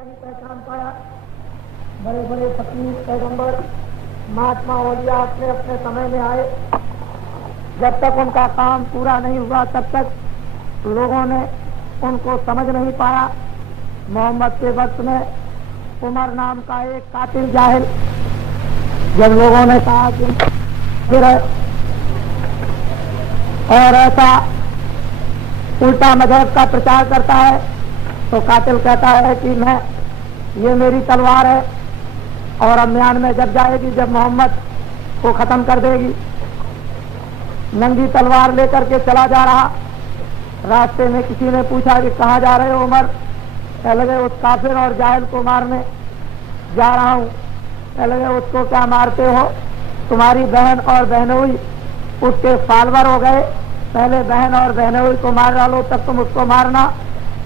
नहीं पहचान पाया। बड़े बड़े फकीर पैगंबर महात्मा औलिया अपने अपने समय में आए, जब तक उनका काम पूरा नहीं हुआ तब तक लोगों ने उनको समझ नहीं पाया। मोहम्मद के वक्त में उमर नाम का एक कातिल जाहिल, जब लोगों ने कहा कि फिर और ऐसा उल्टा मजहब का प्रचार करता है, तो कातिल कहता है कि ये मेरी तलवार है और अब म्यान में जब जाएगी, जब मोहम्मद को खत्म कर देगी। नंगी तलवार लेकर के चला जा रहा। रास्ते में किसी ने पूछा कि कहाँ जा रहे हो उमर? कह लगे उस काफिर और जाहिल को मारने जा रहा हूँ। कह लगे उसको क्या मारते हो? तुम्हारी बहन और बहनोई उसके फॉलोअर हो गए, पहले बहन और बहनोई को मार डालो तब तुम उसको मारना।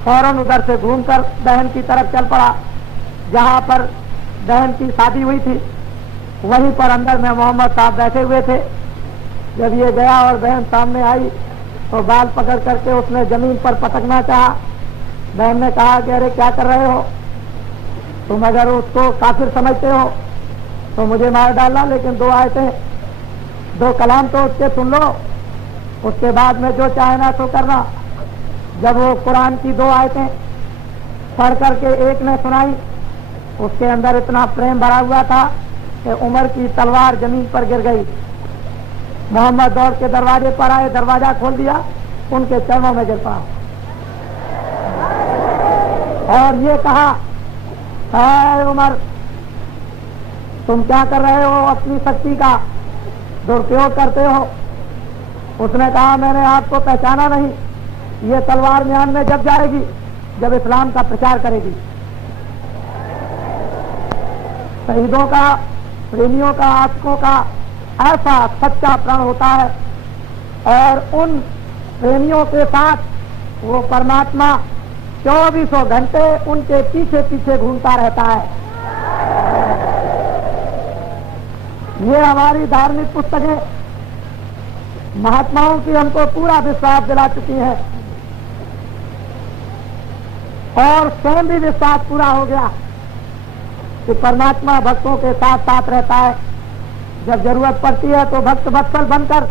फौरन उधर से घूमकर बहन की तरफ चल पड़ा, जहाँ पर बहन की शादी हुई थी। वहीं पर अंदर में मोहम्मद साहब बैठे हुए थे। जब ये गया और बहन सामने आई तो बाल पकड़ करके उसने जमीन पर पटकना चाहा। बहन ने कहा कि अरे क्या कर रहे हो तुम? अगर उसको काफिर समझते हो तो मुझे मार डालना, लेकिन दो आयतें, दो कलाम तो उसके सुन लो, उसके बाद में जो चाहे ना तो करना। जब वो कुरान की दो आयतें पढ़ करके एक ने सुनाई, उसके अंदर इतना प्रेम भरा हुआ था कि उमर की तलवार जमीन पर गिर गई। मोहम्मद दौड़ के दरवाजे पर आए, दरवाजा खोल दिया, उनके चरणों में गिर पड़ा और ये कहा, है उमर तुम क्या कर रहे हो? अपनी शक्ति का दुरुपयोग करते हो। उसने कहा मैंने आपको पहचाना नहीं, ये तलवार म्यान में जब जाएगी, जब इस्लाम का प्रचार करेगी। शहीदों का, प्रेमियों का, आशिकों का ऐसा सच्चा प्रण होता है और उन प्रेमियों के साथ वो परमात्मा 24 घंटे उनके पीछे पीछे घूमता रहता है। ये हमारी धार्मिक पुस्तकें महात्माओं की हमको पूरा विश्वास दिला चुकी है और स्वयं भी विश्वास पूरा हो गया कि परमात्मा भक्तों के साथ साथ रहता है। जब जरूरत पड़ती है तो भक्त वत्सल बनकर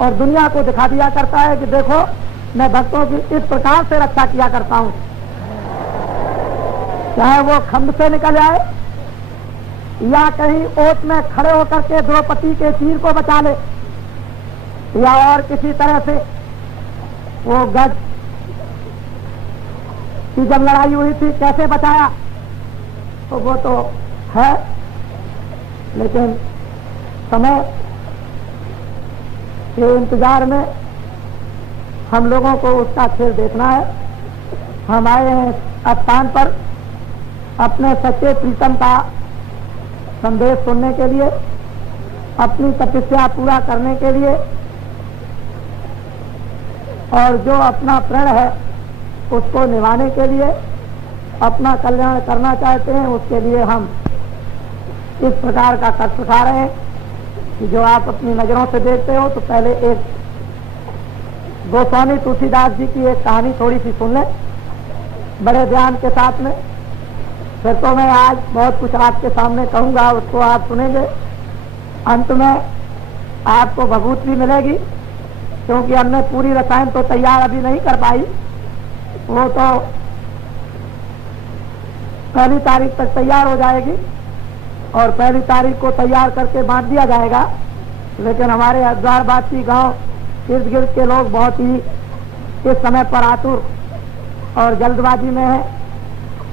और दुनिया को दिखा दिया करता है कि देखो मैं भक्तों की इस प्रकार से रक्षा किया करता हूँ। चाहे वो खंड से निकल जाए या कहीं ओट में खड़े होकर के द्रौपदी के तीर को बचा ले, या और किसी तरह से वो गज की जब लड़ाई हुई थी कैसे बचाया, तो वो तो है। लेकिन समय के इंतजार में हम लोगों को उसका खेल देखना है। हम आए हैं स्थान पर अपने सच्चे प्रीतम का संदेश सुनने के लिए, अपनी तपस्या पूरा करने के लिए, और जो अपना प्रण है उसको निभाने के लिए, अपना कल्याण करना चाहते हैं, उसके लिए हम इस प्रकार का कष्ट उठा रहे हैं कि जो आप अपनी नजरों से देखते हो। तो पहले एक गोस्वामी तुलसीदास जी की एक कहानी थोड़ी सी सुन लें बड़े ध्यान के साथ में, फिर तो मैं आज बहुत कुछ आपके सामने कहूँगा, उसको आप सुनेंगे। अंत में आपको भभूत भी मिलेगी, क्योंकि हमने पूरी रसायन तो तैयार अभी नहीं कर पाई, वो तो 1 तारीख तक तैयार हो जाएगी और 1 तारीख को तैयार करके बांट दिया जाएगा। लेकिन हमारे हरिद्वारवासी गांव इर्द गिर्द के लोग बहुत ही इस समय पर आतुर और जल्दबाजी में हैं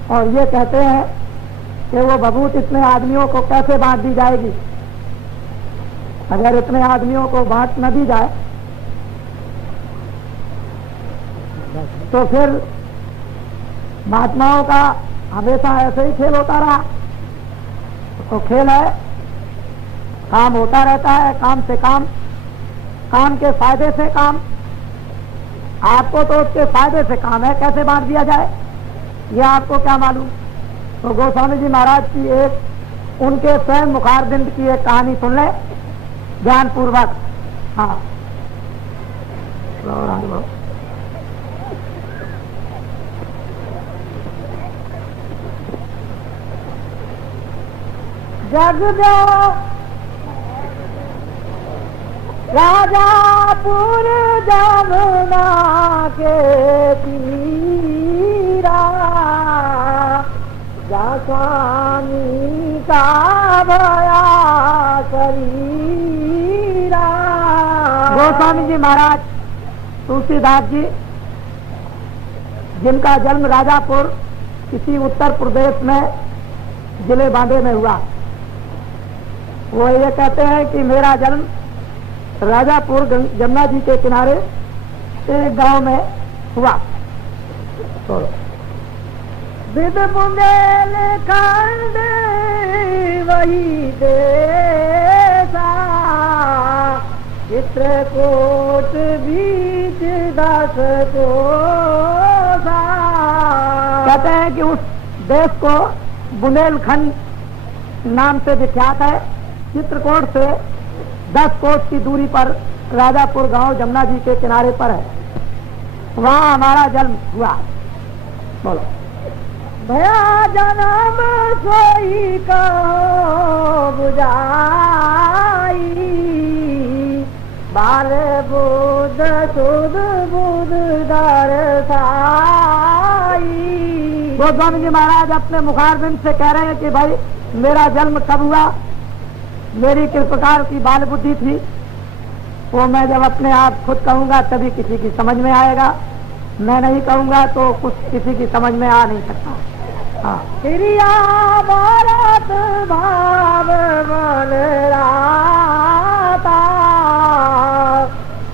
और ये कहते हैं कि वो भभूत इतने आदमियों को कैसे बांट दी जाएगी। अगर इतने आदमियों को बांट न दी जाए तो फिर महात्माओं का हमेशा ऐसे ही खेल होता रहा। तो खेल है, काम होता रहता है, काम से काम, काम के फायदे से काम। आपको तो उसके फायदे से काम है, कैसे बांट दिया जाए ये आपको क्या मालूम। तो गोस्वामी जी महाराज की एक उनके स्वयं मुखारबिंद की एक कहानी सुन ले ध्यान पूर्वक। हाँ जग दो राजापुर जमुना के तीरा, जा स्वामी का भया शरीरा। गोस्वामी जी महाराज तुलसीदास जी, जिनका जन्म राजापुर किसी उत्तर प्रदेश में जिले बांदे में हुआ, वो ये कहते हैं कि मेरा जन्म राजापुर जमुना जी के किनारे एक गांव में हुआ। तो विद बुंदेल खंड वही देसा, चित्रकूट बीच 10 कोसा। कहते हैं कि उस देश को बुंदेलखंड नाम से विख्यात है। चित्रकूट से 10 कोस की दूरी पर राजापुर गांव जमुना जी के किनारे पर है, वहाँ हमारा जन्म हुआ। बोलो। भया जन्म सोई का बुझाई, बाल बुध सुध बुध दरसाई। गोस्वामी जी महाराज अपने मुखारबिंद से कह रहे हैं कि भाई मेरा जन्म कब हुआ। मेरी किस प्रकार की बाल बुद्धि थी, वो मैं जब अपने आप खुद कहूँगा तभी किसी की समझ में आएगा, मैं नहीं कहूँगा तो कुछ किसी की समझ में आ नहीं सकता। हाँ। क्रिया भारत भाव मन राता,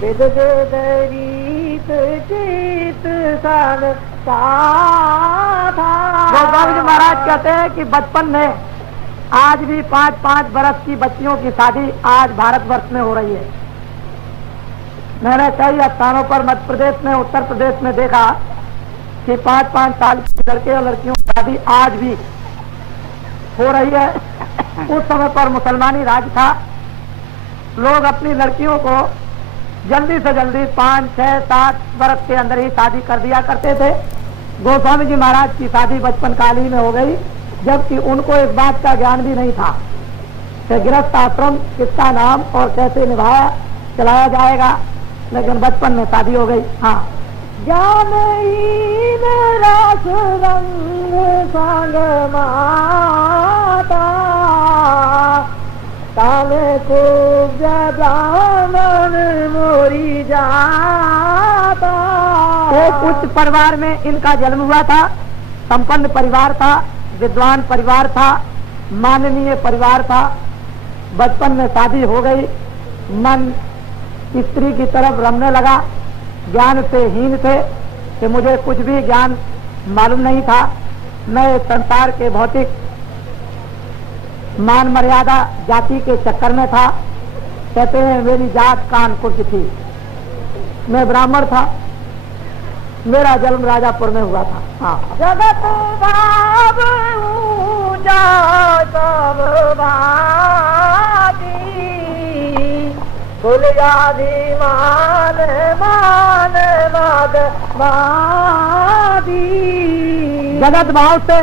विद विद रीत चित सन साथा। गोस्वामी जी महाराज कहते हैं कि बचपन में आज भी 5-5 बरस की बच्चियों की शादी आज भारतवर्ष में हो रही है। मैंने कई स्थानों पर मध्य प्रदेश में, उत्तर प्रदेश में देखा कि 5-5 साल के लड़के और लड़कियों की शादी आज भी हो रही है। उस समय पर मुसलमानी राज था, लोग अपनी लड़कियों को जल्दी से जल्दी 5, 6, 7 बरस के अंदर ही शादी कर दिया करते थे। गोस्वामी जी महाराज की शादी बचपन काल ही में हो गई, जबकि उनको इस बात का ज्ञान भी नहीं था कि गृहस्थ आश्रम किसका नाम और कैसे निभाया चलाया जाएगा, लेकिन बचपन में शादी हो गई। हाँ। ज्ञान रस रंग संग माता, ताले को ब्राह्मण मोरी जाता। एक उच्च परिवार में इनका जन्म हुआ था, संपन्न परिवार था, विद्वान परिवार था, माननीय परिवार था। बचपन में शादी हो गई, मन स्त्री की तरफ रमने लगा। ज्ञान से हीन थे कि मुझे कुछ भी ज्ञान मालूम नहीं था। मैं संसार के भौतिक मान मर्यादा जाति के चक्कर में था। कहते हैं मेरी जात कानपुर की थी, मैं ब्राह्मण था, मेरा जन्म राजापुर में हुआ था। हाँ। जगत भाव ऊंचा सब भागी, कुल आदि मान मान मद मादी। जगत भाव से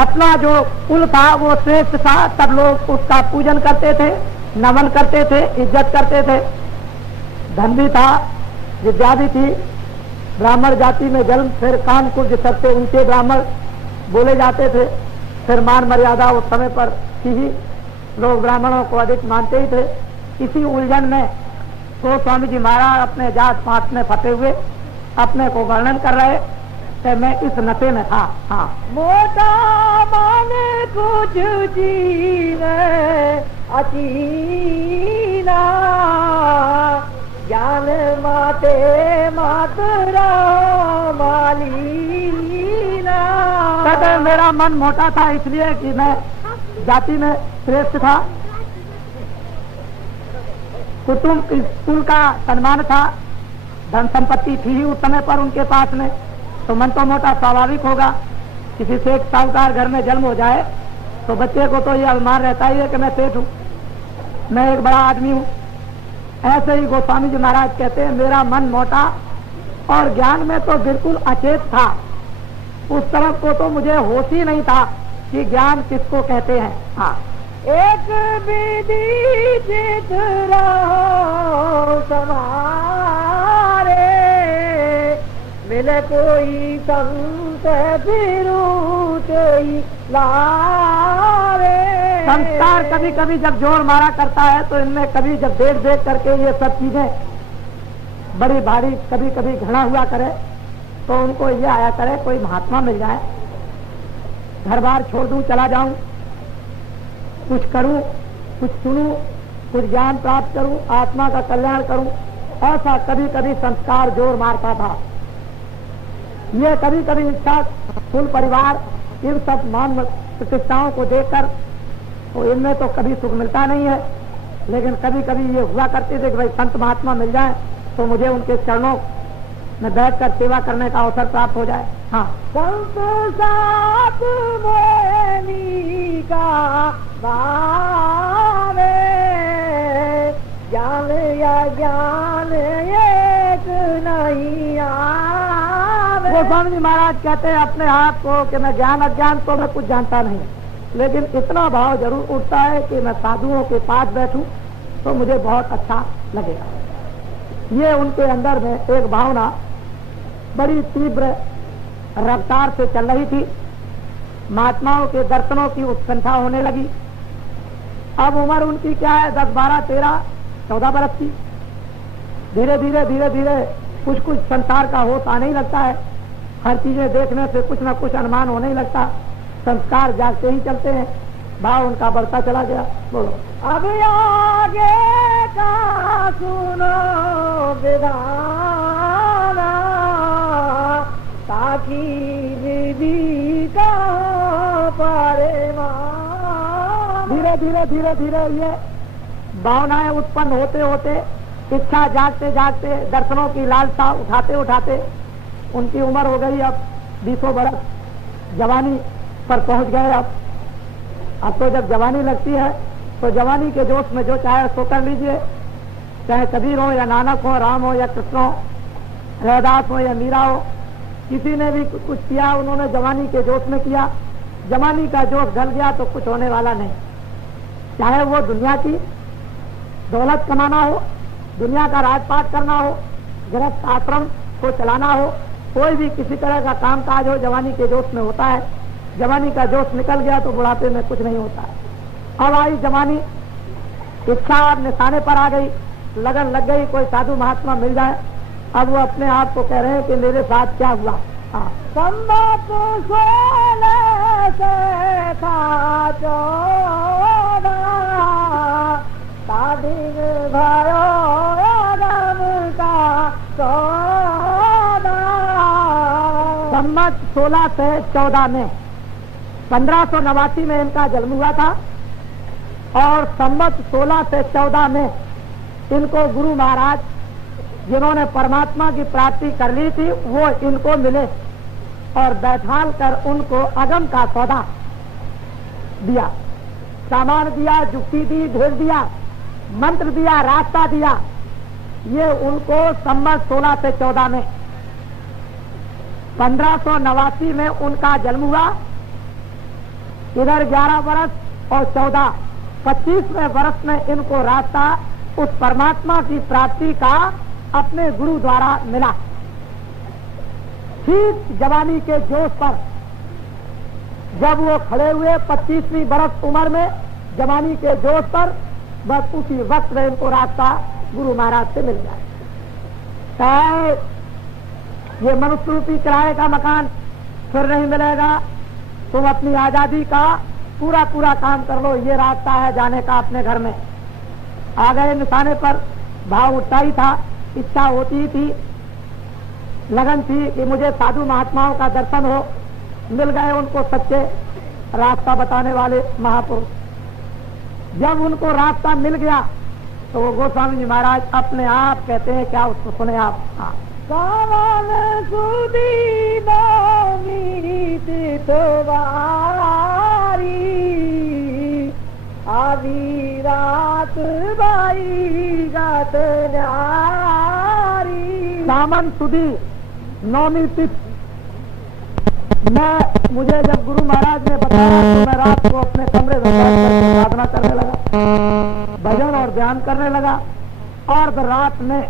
अपना जो कुल था वो श्रेष्ठ था, सब लोग उसका पूजन करते थे, नमन करते थे, इज्जत करते थे। धन भी था, विद्या भी थी, ब्राह्मण जाति में जन्म, फिर कानकुब्ज सबसे ऊंचे ब्राह्मण बोले जाते थे। फिर मान मर्यादा उस समय पर थी ही, लोग ब्राह्मणों को अधिक मानते ही थे। इसी उलझन में गोस्वामी जी महाराज अपने जात पात में फंसे हुए अपने को वर्णन कर रहे कि मैं इस नशे में था। हाँ। मोटा माने कुछ जीव अचीना, ज्ञान माते मातरा मालीना। कहते मेरा मन मोटा था इसलिए कि मैं जाति में श्रेष्ठ था, कुटुंब कुल का सम्मान था, धन संपत्ति थी ही उस समय पर उनके पास में, तो मन तो मोटा स्वाभाविक होगा। किसी सेठ साहूकार घर में जन्म हो जाए तो बच्चे को तो ये अभिमान रहता ही है कि मैं सेठ हूँ, मैं एक बड़ा आदमी हूँ। ऐसे ही गोस्वामी जी महाराज कहते हैं मेरा मन मोटा और ज्ञान में तो बिल्कुल अचेत था। उस तरफ को तो मुझे होश ही नहीं था कि ज्ञान किसको कहते हैं। हाँ। एक विधि चित रहो समारे, मिले कोई संत फिरूते लारे। संस्कार कभी कभी जब जोर मारा करता है तो इनमें कभी जब देख देख करके ये सब चीजें बड़ी भारी कभी कभी घना हुआ करे तो उनको ये आया करे कोई महात्मा मिल जाए, घर बार छोड़ दूं चला जाऊं, कुछ करूं, कुछ सुनूं, कुछ ज्ञान प्राप्त करूं, आत्मा का कल्याण करूं। ऐसा कभी कभी संस्कार जोर मारता था। ये कभी कभी इच्छा कुल परिवार इन सब मान प्रतिष्ठाओं को देखकर तो इनमें तो कभी सुख मिलता नहीं है, लेकिन कभी कभी ये हुआ करते थे कि भाई संत महात्मा मिल जाए तो मुझे उनके चरणों में बैठकर सेवा करने का अवसर प्राप्त हो जाए। हाँ, संत साथ का भावे, ज्ञान या ज्ञान एक नहीं आवे। गोस्वामी जी महाराज कहते हैं अपने आप को कि मैं ज्ञान अज्ञान तो मैं कुछ जानता नहीं, लेकिन इतना भाव जरूर उठता है कि मैं साधुओं के पास बैठूं तो मुझे बहुत अच्छा लगेगा। ये उनके अंदर में एक भावना बड़ी तीव्र रफ्तार से चल रही थी। महात्माओं के दर्शनों की उत्कंठा होने लगी। अब उम्र उनकी क्या है, 10, 12, 13, 14 बरस की। धीरे धीरे धीरे धीरे कुछ कुछ संसार का होश आने ही लगता है। हर चीजें देखने से कुछ न कुछ अनुमान होने ही लगता। संस्कार जागते ही चलते हैं। भाव उनका बढ़ता चला गया। बोलो अब आगे का सुनो विधाना, ताकि विधि का परिणाम। धीरे धीरे धीरे धीरे ये भावनाएं उत्पन्न होते होते, इच्छा जागते जागते, दर्शनों की लालसा उठाते उठाते उनकी उम्र हो गई अब 20 बरस, जवानी पर पहुंच गए। अब तो जब जवानी लगती है तो जवानी के जोश में जो चाहे सो कर लीजिए, चाहे कबीर हो या नानक हो, राम हो या कृष्ण हो, रैदास हो या मीरा हो, किसी ने भी कुछ किया उन्होंने जवानी के जोश में किया। जवानी का जोश ढल गया तो कुछ होने वाला नहीं। चाहे वो दुनिया की दौलत कमाना हो, दुनिया का राजपाट करना हो, गृहस्थ आश्रम को चलाना हो, कोई भी किसी तरह का काम काज हो, जवानी के जोश में होता है। जवानी का जोश निकल गया तो बुढ़ापे में कुछ नहीं होता है। अब आई जवानी, इच्छा अब निशाने पर आ गई, लगन लग गई, कोई साधु महात्मा मिल जाए। अब वो अपने आप को कह रहे हैं कि मेरे साथ क्या हुआ। संबत 16 से था 14, साधिक भयो आगम का 14। संबत 16 से 14 में 1589 में इनका जन्म हुआ था और संवत 16 से 14 में इनको गुरु महाराज जिन्होंने परमात्मा की प्राप्ति कर ली थी वो इनको मिले और बैठाल कर उनको अगम का सौदा दिया, सामान दिया, जुक्ति दी, ढेर दिया, मंत्र दिया, रास्ता दिया। ये उनको संवत 16 से 14 में 1589 में उनका जन्म हुआ। इधर 11 वर्ष और 14, 25वें वर्ष में इनको रास्ता उस परमात्मा की प्राप्ति का अपने गुरु द्वारा मिला। ठीक जवानी के जोश पर जब वो खड़े हुए 25वीं बरस उम्र में जवानी के जोश पर, बस उसी वक्त में इनको रास्ता गुरु महाराज से मिल जाए। चाहे ये मनुष्य रूपी किराए का मकान फिर नहीं मिलेगा, तुम अपनी आजादी का पूरा पूरा काम कर लो, ये रास्ता है जाने का अपने घर में। आ गए निशाने पर, भाव उठता ही था, इच्छा होती थी, लगन थी कि मुझे साधु महात्माओं का दर्शन हो। मिल गए उनको सच्चे रास्ता बताने वाले महापुरुष। जब उनको रास्ता मिल गया तो वो गोस्वामी जी महाराज अपने आप कहते हैं, क्या उसको सुने आप। हाँ, आधी रात बाई गात न्यारी। सामन सुधी नौमी तिथि मुझे जब गुरु महाराज ने बताया तो मैं रात को अपने कमरे में बैठकर साधना करने लगा, भजन और ध्यान करने लगा। और रात में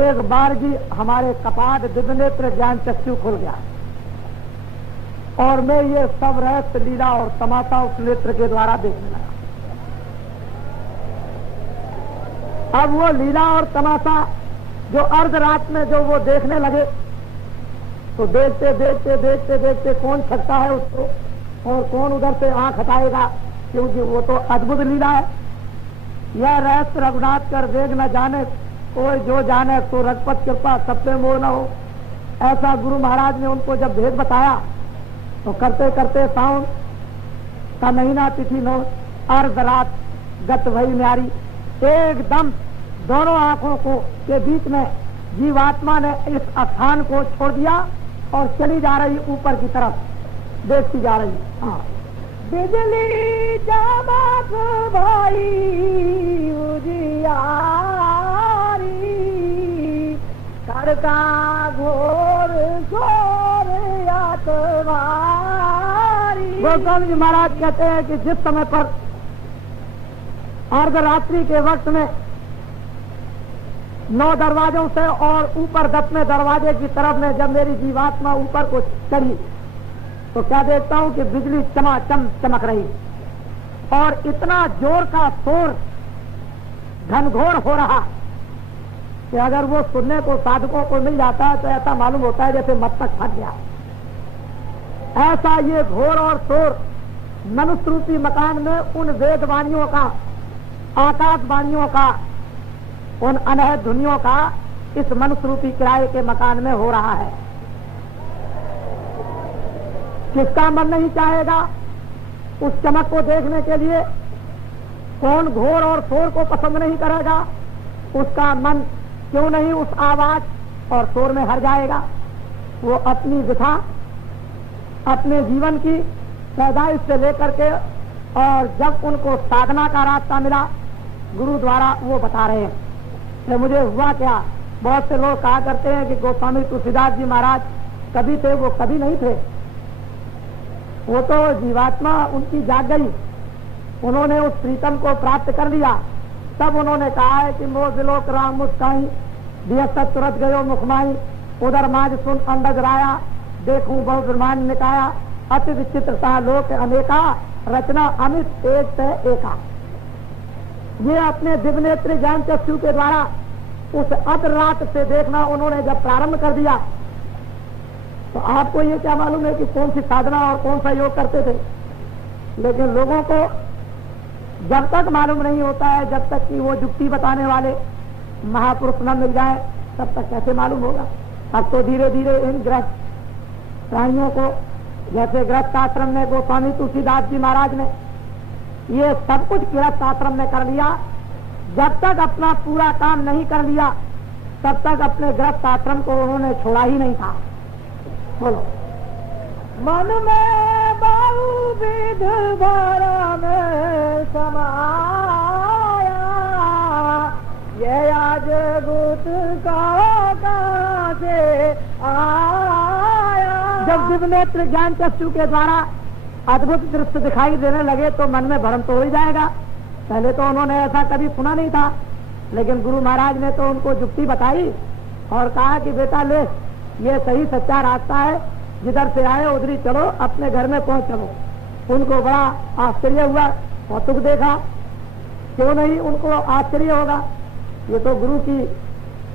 एक बार जी हमारे कपाट दिव्य नेत्र ज्ञान चक्षु खुल गया और मैं ये सब रहस्य लीला और तमाशा उस नेत्र के द्वारा देखने लगा। अब वो लीला और तमाशा जो अर्ध रात में जो वो देखने लगे, तो देखते देखते देखते देखते कौन सकता है उसको और कौन उधर से आंख हटाएगा, क्योंकि वो तो अद्भुत लीला है। यह रहस्य रघुनाथ कर देख न जाने कोई, जो जाने तो रघुपत कृपा सबसे मोह न हो। ऐसा गुरु महाराज ने उनको जब भेद बताया तो करते करते साउन का महीना तिथि नौ अर्ध रात गत वही न्यारी, एकदम दोनों आंखों को के बीच में जीवात्मा ने इस स्थान को छोड़ दिया और चली जा रही ऊपर की तरफ, देखती जा रही। हाँ, बिजली चमक भाई उजियारी, कड़का घोर शोर आत्मारी। गौतम जी महाराज कहते हैं कि जिस समय पर अर्धरात्रि के वक्त में 9 दरवाजों से और ऊपर 10वें दरवाजे की तरफ में जब मेरी जीवात्मा ऊपर को चढ़ी तो क्या देखता हूं कि बिजली चमाचम चमक रही और इतना जोर का शोर घनघोर हो रहा कि अगर वो सुनने को साधकों को मिल जाता है तो ऐसा मालूम होता है जैसे मस्तक फट गया। ऐसा ये घोर और शोर मनुष्य रूपी मकान में उन वेदवाणियों का, आकाशवाणियों का, उन अनहद ध्वनियों का इस मनुष्य रूपी किराए के मकान में हो रहा है। किसका मन नहीं चाहेगा उस चमक को देखने के लिए? कौन घोर और शोर को पसंद नहीं करेगा? उसका मन क्यों नहीं उस आवाज और शोर में हर जाएगा? वो अपनी व्यथा अपने जीवन की पैदाइश से लेकर के और जब उनको साधना का रास्ता मिला गुरु द्वारा वो बता रहे हैं कि मुझे हुआ क्या। बहुत से लोग कहा करते हैं कि गोस्वामी तुलसीदास जी महाराज कभी थे, वो कभी नहीं थे। वो तो जीवात्मा उनकी जाग गई, उन्होंने उस प्रीतम को प्राप्त कर लिया। तब उन्होंने कहा है कि मोह विलोक राम मुस्काई दियत तुरंत गयो मुखमाई, उधर माज सुन अंडज राया, देखूं बहु ब्रह्मांड निकाया, अति विचित्रता लोक अनेका, रचना अमित एक से एका। ये अपने दिव्य नेत्र ज्ञान चक्षु के द्वारा उस अध रात से देखना उन्होंने जब प्रारंभ कर दिया तो आपको ये क्या मालूम है कि कौन सी साधना और कौन सा योग करते थे। लेकिन लोगों को जब तक मालूम नहीं होता है, जब तक कि वो जुक्ति बताने वाले महापुरुष न मिल जाए तब तक कैसे मालूम होगा। अब तो धीरे धीरे इन ग्रस्त प्राणियों को, जैसे गृहस्थ आश्रम में गोस्वामी तुलसीदास जी महाराज ने ये सब कुछ गृहस्थ आश्रम में कर लिया, जब तक अपना पूरा काम नहीं कर लिया तब तक अपने गृहस्थ आश्रम को उन्होंने छोड़ा ही नहीं था। बोलो। मन में बहुविध भरम समाया, ये आज भूत कहाँ से आया। जब दिव्य नेत्र ज्ञान चक्षु के द्वारा अद्भुत दृश्य दिखाई देने लगे तो मन में भ्रम तो हो ही जाएगा। पहले तो उन्होंने ऐसा कभी सुना नहीं था, लेकिन गुरु महाराज ने तो उनको जुक्ति बताई और कहा कि बेटा ले, ये सही सच्चा रास्ता है, जिधर से आए उधर ही चलो, अपने घर में पहुंच चलो। उनको बड़ा आश्चर्य हुआ, कौतुक देखा। क्यों नहीं उनको आश्चर्य होगा? ये तो गुरु की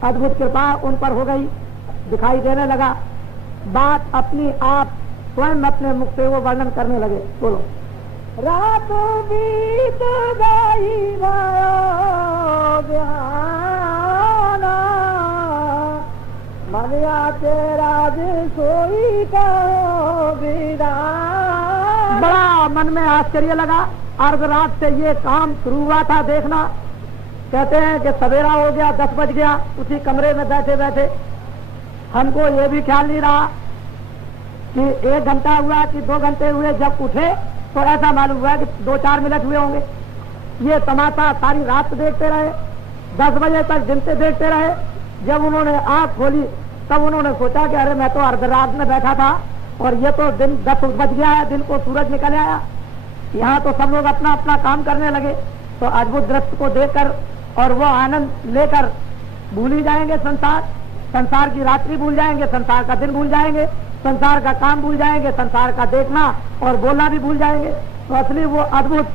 अद्भुत कृपा उन पर हो गई, दिखाई देने लगा। बात अपनी आप स्वयं अपने मुख से वो वर्णन करने लगे। बोलो। रात बीत गई मनिया तेरा सोई का विदान। बड़ा मन में आश्चर्य लगा। अर्ध रात से ये काम शुरू हुआ था देखना। कहते हैं कि सवेरा हो गया, 10 बज गया, उसी कमरे में बैठे बैठे हमको ये भी ख्याल नहीं रहा कि 1 घंटा हुआ कि 2 घंटे हुए। जब उठे तो ऐसा मालूम हुआ कि 2-4 मिनट हुए होंगे। ये तमाशा सारी रात देखते रहे, 10 बजे तक गिनते देखते रहे। जब उन्होंने आंख खोली तब उन्होंने सोचा कि अरे मैं तो अर्ध रात में बैठा था और ये तो दिन 10 बज गया है, दिन को सूरज निकल आया। यहाँ तो सब लोग अपना अपना काम करने लगे। तो अद्भुत दृश्य को देखकर और वो आनंद लेकर भूल ही जाएंगे संसार की रात्रि भूल जाएंगे, संसार का दिन भूल जाएंगे, संसार का काम भूल जाएंगे, संसार का देखना और बोलना भी भूल जाएंगे। तो असली वो अद्भुत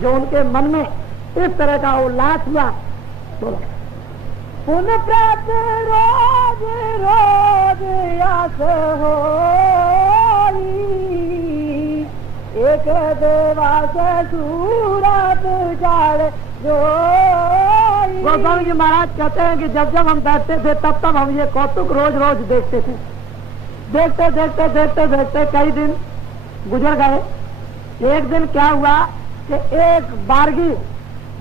जो उनके मन में इस तरह का उल्लास हुआ। बोलो पुण्य प्राप्त रोज रोज आस हो, एक देवा से सूरत जाड़ जो। गोस्वामी जी महाराज कहते हैं कि जब जब हम बैठते थे तब तब हम ये कौतुक रोज रोज देखते थे। देखते देखते देखते देखते कई दिन गुजर गए। एक दिन क्या हुआ कि एक बारगी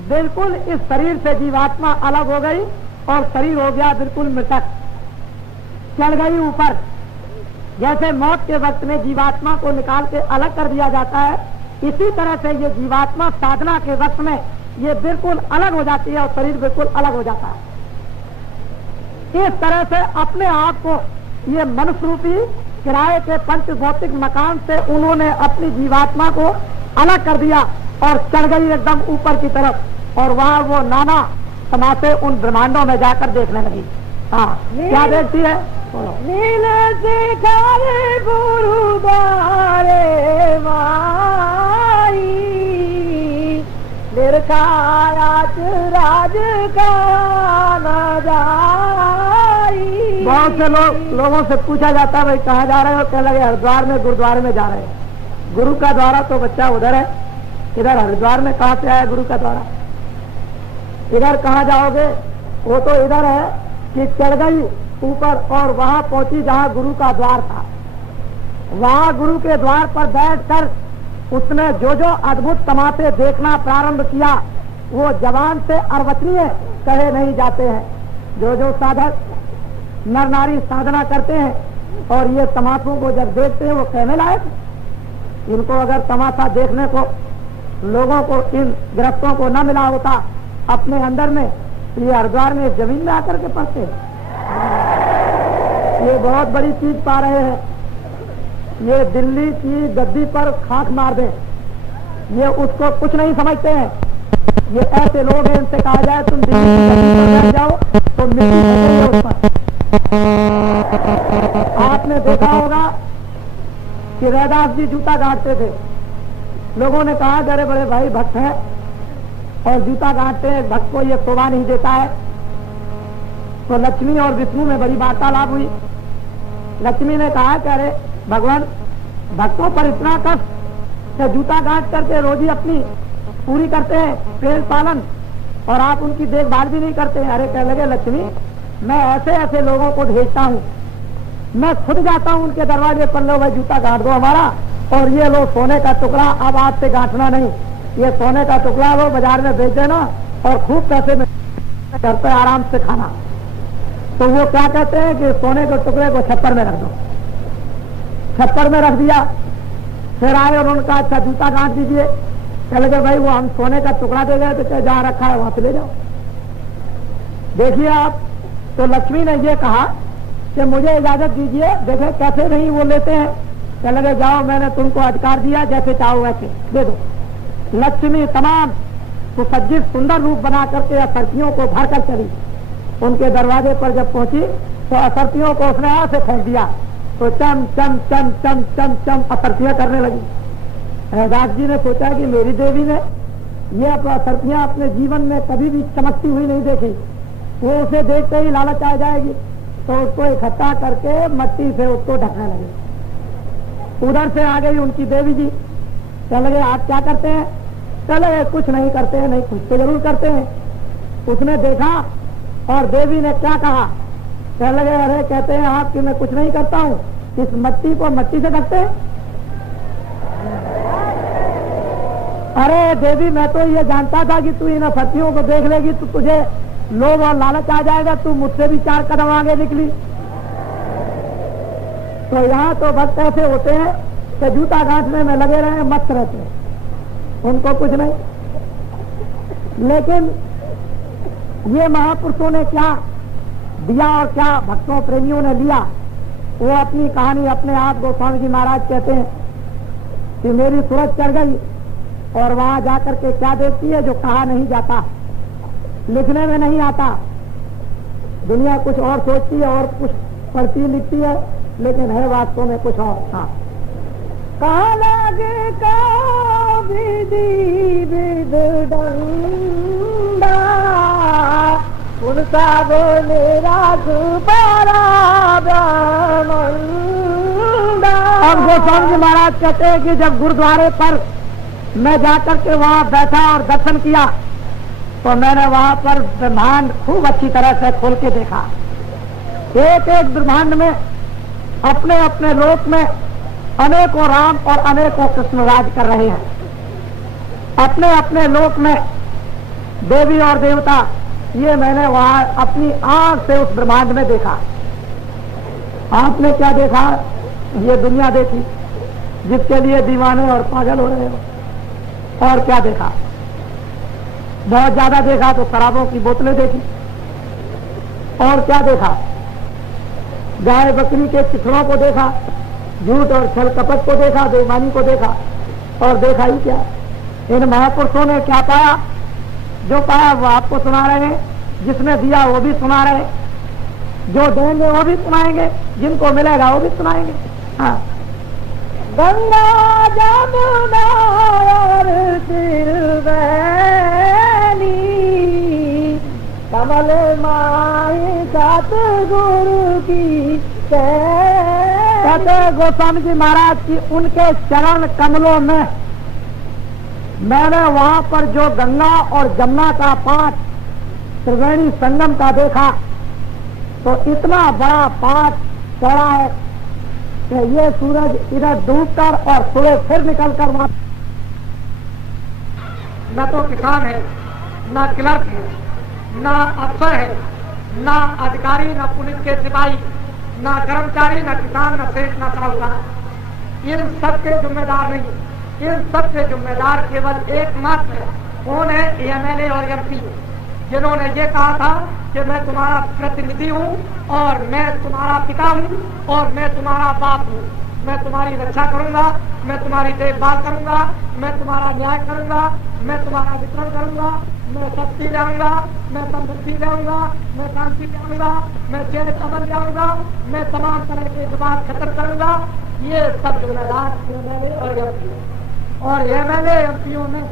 बिल्कुल इस शरीर से जीवात्मा अलग हो गई और शरीर हो गया बिल्कुल मृतक, चढ़ गई ऊपर। जैसे मौत के वक्त में जीवात्मा को निकाल के अलग कर दिया जाता है, इसी तरह से ये जीवात्मा साधना के वक्त में ये बिल्कुल अलग हो जाती है और शरीर बिल्कुल अलग हो जाता है। इस तरह से अपने आप को ये मनुष्य रूपी किराए के पंच भौतिक मकान से उन्होंने अपनी जीवात्मा को अलग कर दिया और चढ़ गई एकदम ऊपर की तरफ। और वहाँ वो नाना समाते उन ब्रह्मांडों में जाकर देखने लगी। हाँ, क्या देखती है? नील शिखारे गुरुद्वारे माई निर्खायाच राज का न जाई। बहुत से लोगों से पूछा जाता है भाई कहाँ जा रहे हो? कहने लगे हरिद्वार में गुरुद्वारे में जा रहे हैं। गुरु का द्वारा तो बच्चा उधर है, इधर हरिद्वार में कहाँ से आया गुरु का द्वारा? इधर कहाँ जाओगे? वो तो इधर है कि चढ़ गई ऊपर और वहां पहुंची जहां गुरु का द्वार था। वहां गुरु के द्वार पर बैठकर उसने जो जो अद्भुत तमाशे देखना प्रारंभ किया वो जबान से अर्वचनीय कहे नहीं जाते हैं। जो जो साधक नर नारी साधना करते हैं और ये तमाशों को जब देखते हैं वो कहने लायक। इनको अगर तमाशा देखने को लोगों को, इन ग्रस्तों को न मिला होता अपने अंदर में, ये हरिद्वार में जमीन में आकर के पड़ते। ये बहुत बड़ी चीज पा रहे हैं। ये दिल्ली की गद्दी पर खाक मार दे, ये उसको कुछ नहीं समझते हैं। ये ऐसे लोग हैं, इनसे कहा जाए तुम दिल्ली की गद्दी पर बैठ जाओ तो मिट्टी फटेगी उस पर। आपने देखा होगा कि रैदास जी जूता गांठते थे। लोगों ने कहा अरे बड़े भाई भक्त हैं और जूता गांठते हैं, भक्त को ये शोभा नहीं देता है। तो लक्ष्मी और विष्णु में बड़ी वार्तालाप हुई। लक्ष्मी ने कहा कि अरे भगवान, भक्तों पर इतना कष्ट कि जूता गांठ करके रोजी अपनी पूरी करते हैं, पेड़ पालन, और आप उनकी देखभाल भी नहीं करते हैं। अरे कह लगे लक्ष्मी, मैं ऐसे ऐसे लोगों को भेजता हूँ, मैं खुद जाता हूँ उनके दरवाजे पर, लो भाई जूता गांठ दो हमारा, और ये लो सोने का टुकड़ा, अब आज से गांठना नहीं, ये सोने का टुकड़ा लो बाजार में बेच देना और खूब पैसे में घर पे आराम से खाना। तो वो क्या कहते हैं कि सोने के टुकड़े को छप्पर में रख दो। छप्पर में रख दिया। फिर आए और उनका अच्छा जूता गांठ दीजिए। कह लगे भाई वो हम सोने का टुकड़ा दे गए तो जहाँ रखा है वहां से ले जाओ। देखिए आप, तो लक्ष्मी ने ये कहा कि मुझे इजाजत दीजिए। देखे कैसे नहीं वो लेते हैं। कह लगे जाओ, मैंने तुमको अधिकार दिया, जैसे चाहो वैसे दे दो। लक्ष्मी तमाम सुसज्जित सुंदर रूप बना करके असरतियों को भर कर चली। उनके दरवाजे पर जब पहुंची तो असरतियों को उसने ऐसे फेंक दिया तो चम चम चम चम चम चम असरतियां करने लगी। दास जी ने सोचा कि मेरी देवी ने ये असरतियां अपने जीवन में कभी भी चमकती हुई नहीं देखी, वो उसे देखते ही लालच आ जाएगी, तो उसको इकट्ठा करके मट्टी से उसको ढकने लगे। उधर से आ गई उनकी देवी जी। कह लगे आप क्या करते हैं? कह लगे कुछ नहीं करते हैं। नहीं, कुछ तो जरूर करते हैं। उसने देखा और देवी ने क्या कहा? कह लगे अरे कहते हैं आप कि मैं कुछ नहीं करता हूँ, इस मट्टी को मट्टी से ढकते हैं। अरे देवी, मैं तो ये जानता था कि तू इन असरतियों को देख लेगी तो तुझे लोभ और लालच आ जाएगा, तू मुझसे भी 4 कदम आगे निकली। तो यहाँ तो भक्त ऐसे होते हैं कि जूता गांठने में लगे रहे, मस्त रहते हैं, उनको कुछ नहीं। लेकिन ये महापुरुषों ने क्या दिया और क्या भक्तों प्रेमियों ने लिया, वो अपनी कहानी अपने आप गोस्वामी जी महाराज कहते हैं कि मेरी सूरत चढ़ गई और वहां जाकर के क्या देखती है जो कहा नहीं जाता, लिखने में नहीं आता। दुनिया कुछ और सोचती है और कुछ पढ़ती लिखती है, लेकिन है वास्तव में कुछ और था। कहा लगे का विधि विद डंडा, उनका बोले राज पारा ब्रह्मंडा। अब गोस्वामी जी महाराज कहते हैं कि जब गुरुद्वारे पर मैं जाकर के वहां बैठा और दर्शन किया तो मैंने वहां पर ब्रह्मांड खूब अच्छी तरह से खोल के देखा। एक एक ब्रह्मांड में अपने अपने लोक में अनेकों राम और अनेकों कृष्ण राज कर रहे हैं। अपने अपने लोक में देवी और देवता, ये मैंने वहां अपनी आंख से उस ब्रह्मांड में देखा। आपने क्या देखा? ये दुनिया देखी जिसके लिए दीवाने और पागल हो रहे हो। और क्या देखा? बहुत ज्यादा देखा तो शराबों की बोतलें देखी। और क्या देखा? गाय बकरी के चिथड़ों को देखा, झूठ और छल कपट को देखा, बेईमानी को देखा। और देखा ही क्या? इन महापुरुषों ने क्या पाया? जो पाया वो आपको सुना रहे हैं, जिसने दिया वो भी सुना रहे, जो देंगे वो भी सुनाएंगे, जिनको मिलेगा वो भी सुनाएंगे। हाँ, गंगा जमुना और त्रिवेणी, कमल माई सतगुरु की कहते गोस्वामी जी महाराज की उनके चरण कमलों में मैंने वहां पर जो गंगा और जमुना का पाठ त्रिवेणी संगम का देखा तो इतना बड़ा पाठ चढ़ा है कि ये सूरज इधर डूबकर और सूरज फिर निकलकर वहां न तो किसान है, न क्लर्क है, न अफसर है, न अधिकारी, न पुलिस के सिपाही, न कर्मचारी, न किसान, न सेठ, न साहूकार। इन सबके जिम्मेदार नहीं, इन सबके जिम्मेदार केवल एकमात्र है। कौन है? एमएलए और एमपी, जिन्होंने ये कहा था कि मैं तुम्हारा प्रतिनिधि हूँ और मैं तुम्हारा पिता हूँ और मैं तुम्हारा बाप हूँ। मैं तुम्हारी रक्षा करूंगा, मैं तुम्हारी देखभाल करूंगा, मैं तुम्हारा न्याय करूंगा, मैं तुम्हारा वितरण करूंगा, मैं शक्ति लाऊंगा, मैं समृद्धि लाऊंगा, मैं शांति लाऊंगा, मैं चैन अमन लाऊंगा, मैं तमाम तरह के विवाद खत्म करूंगा। ये सब जिम्मेदार एमएलए और एमपी। और एमएलए एमपीओ ने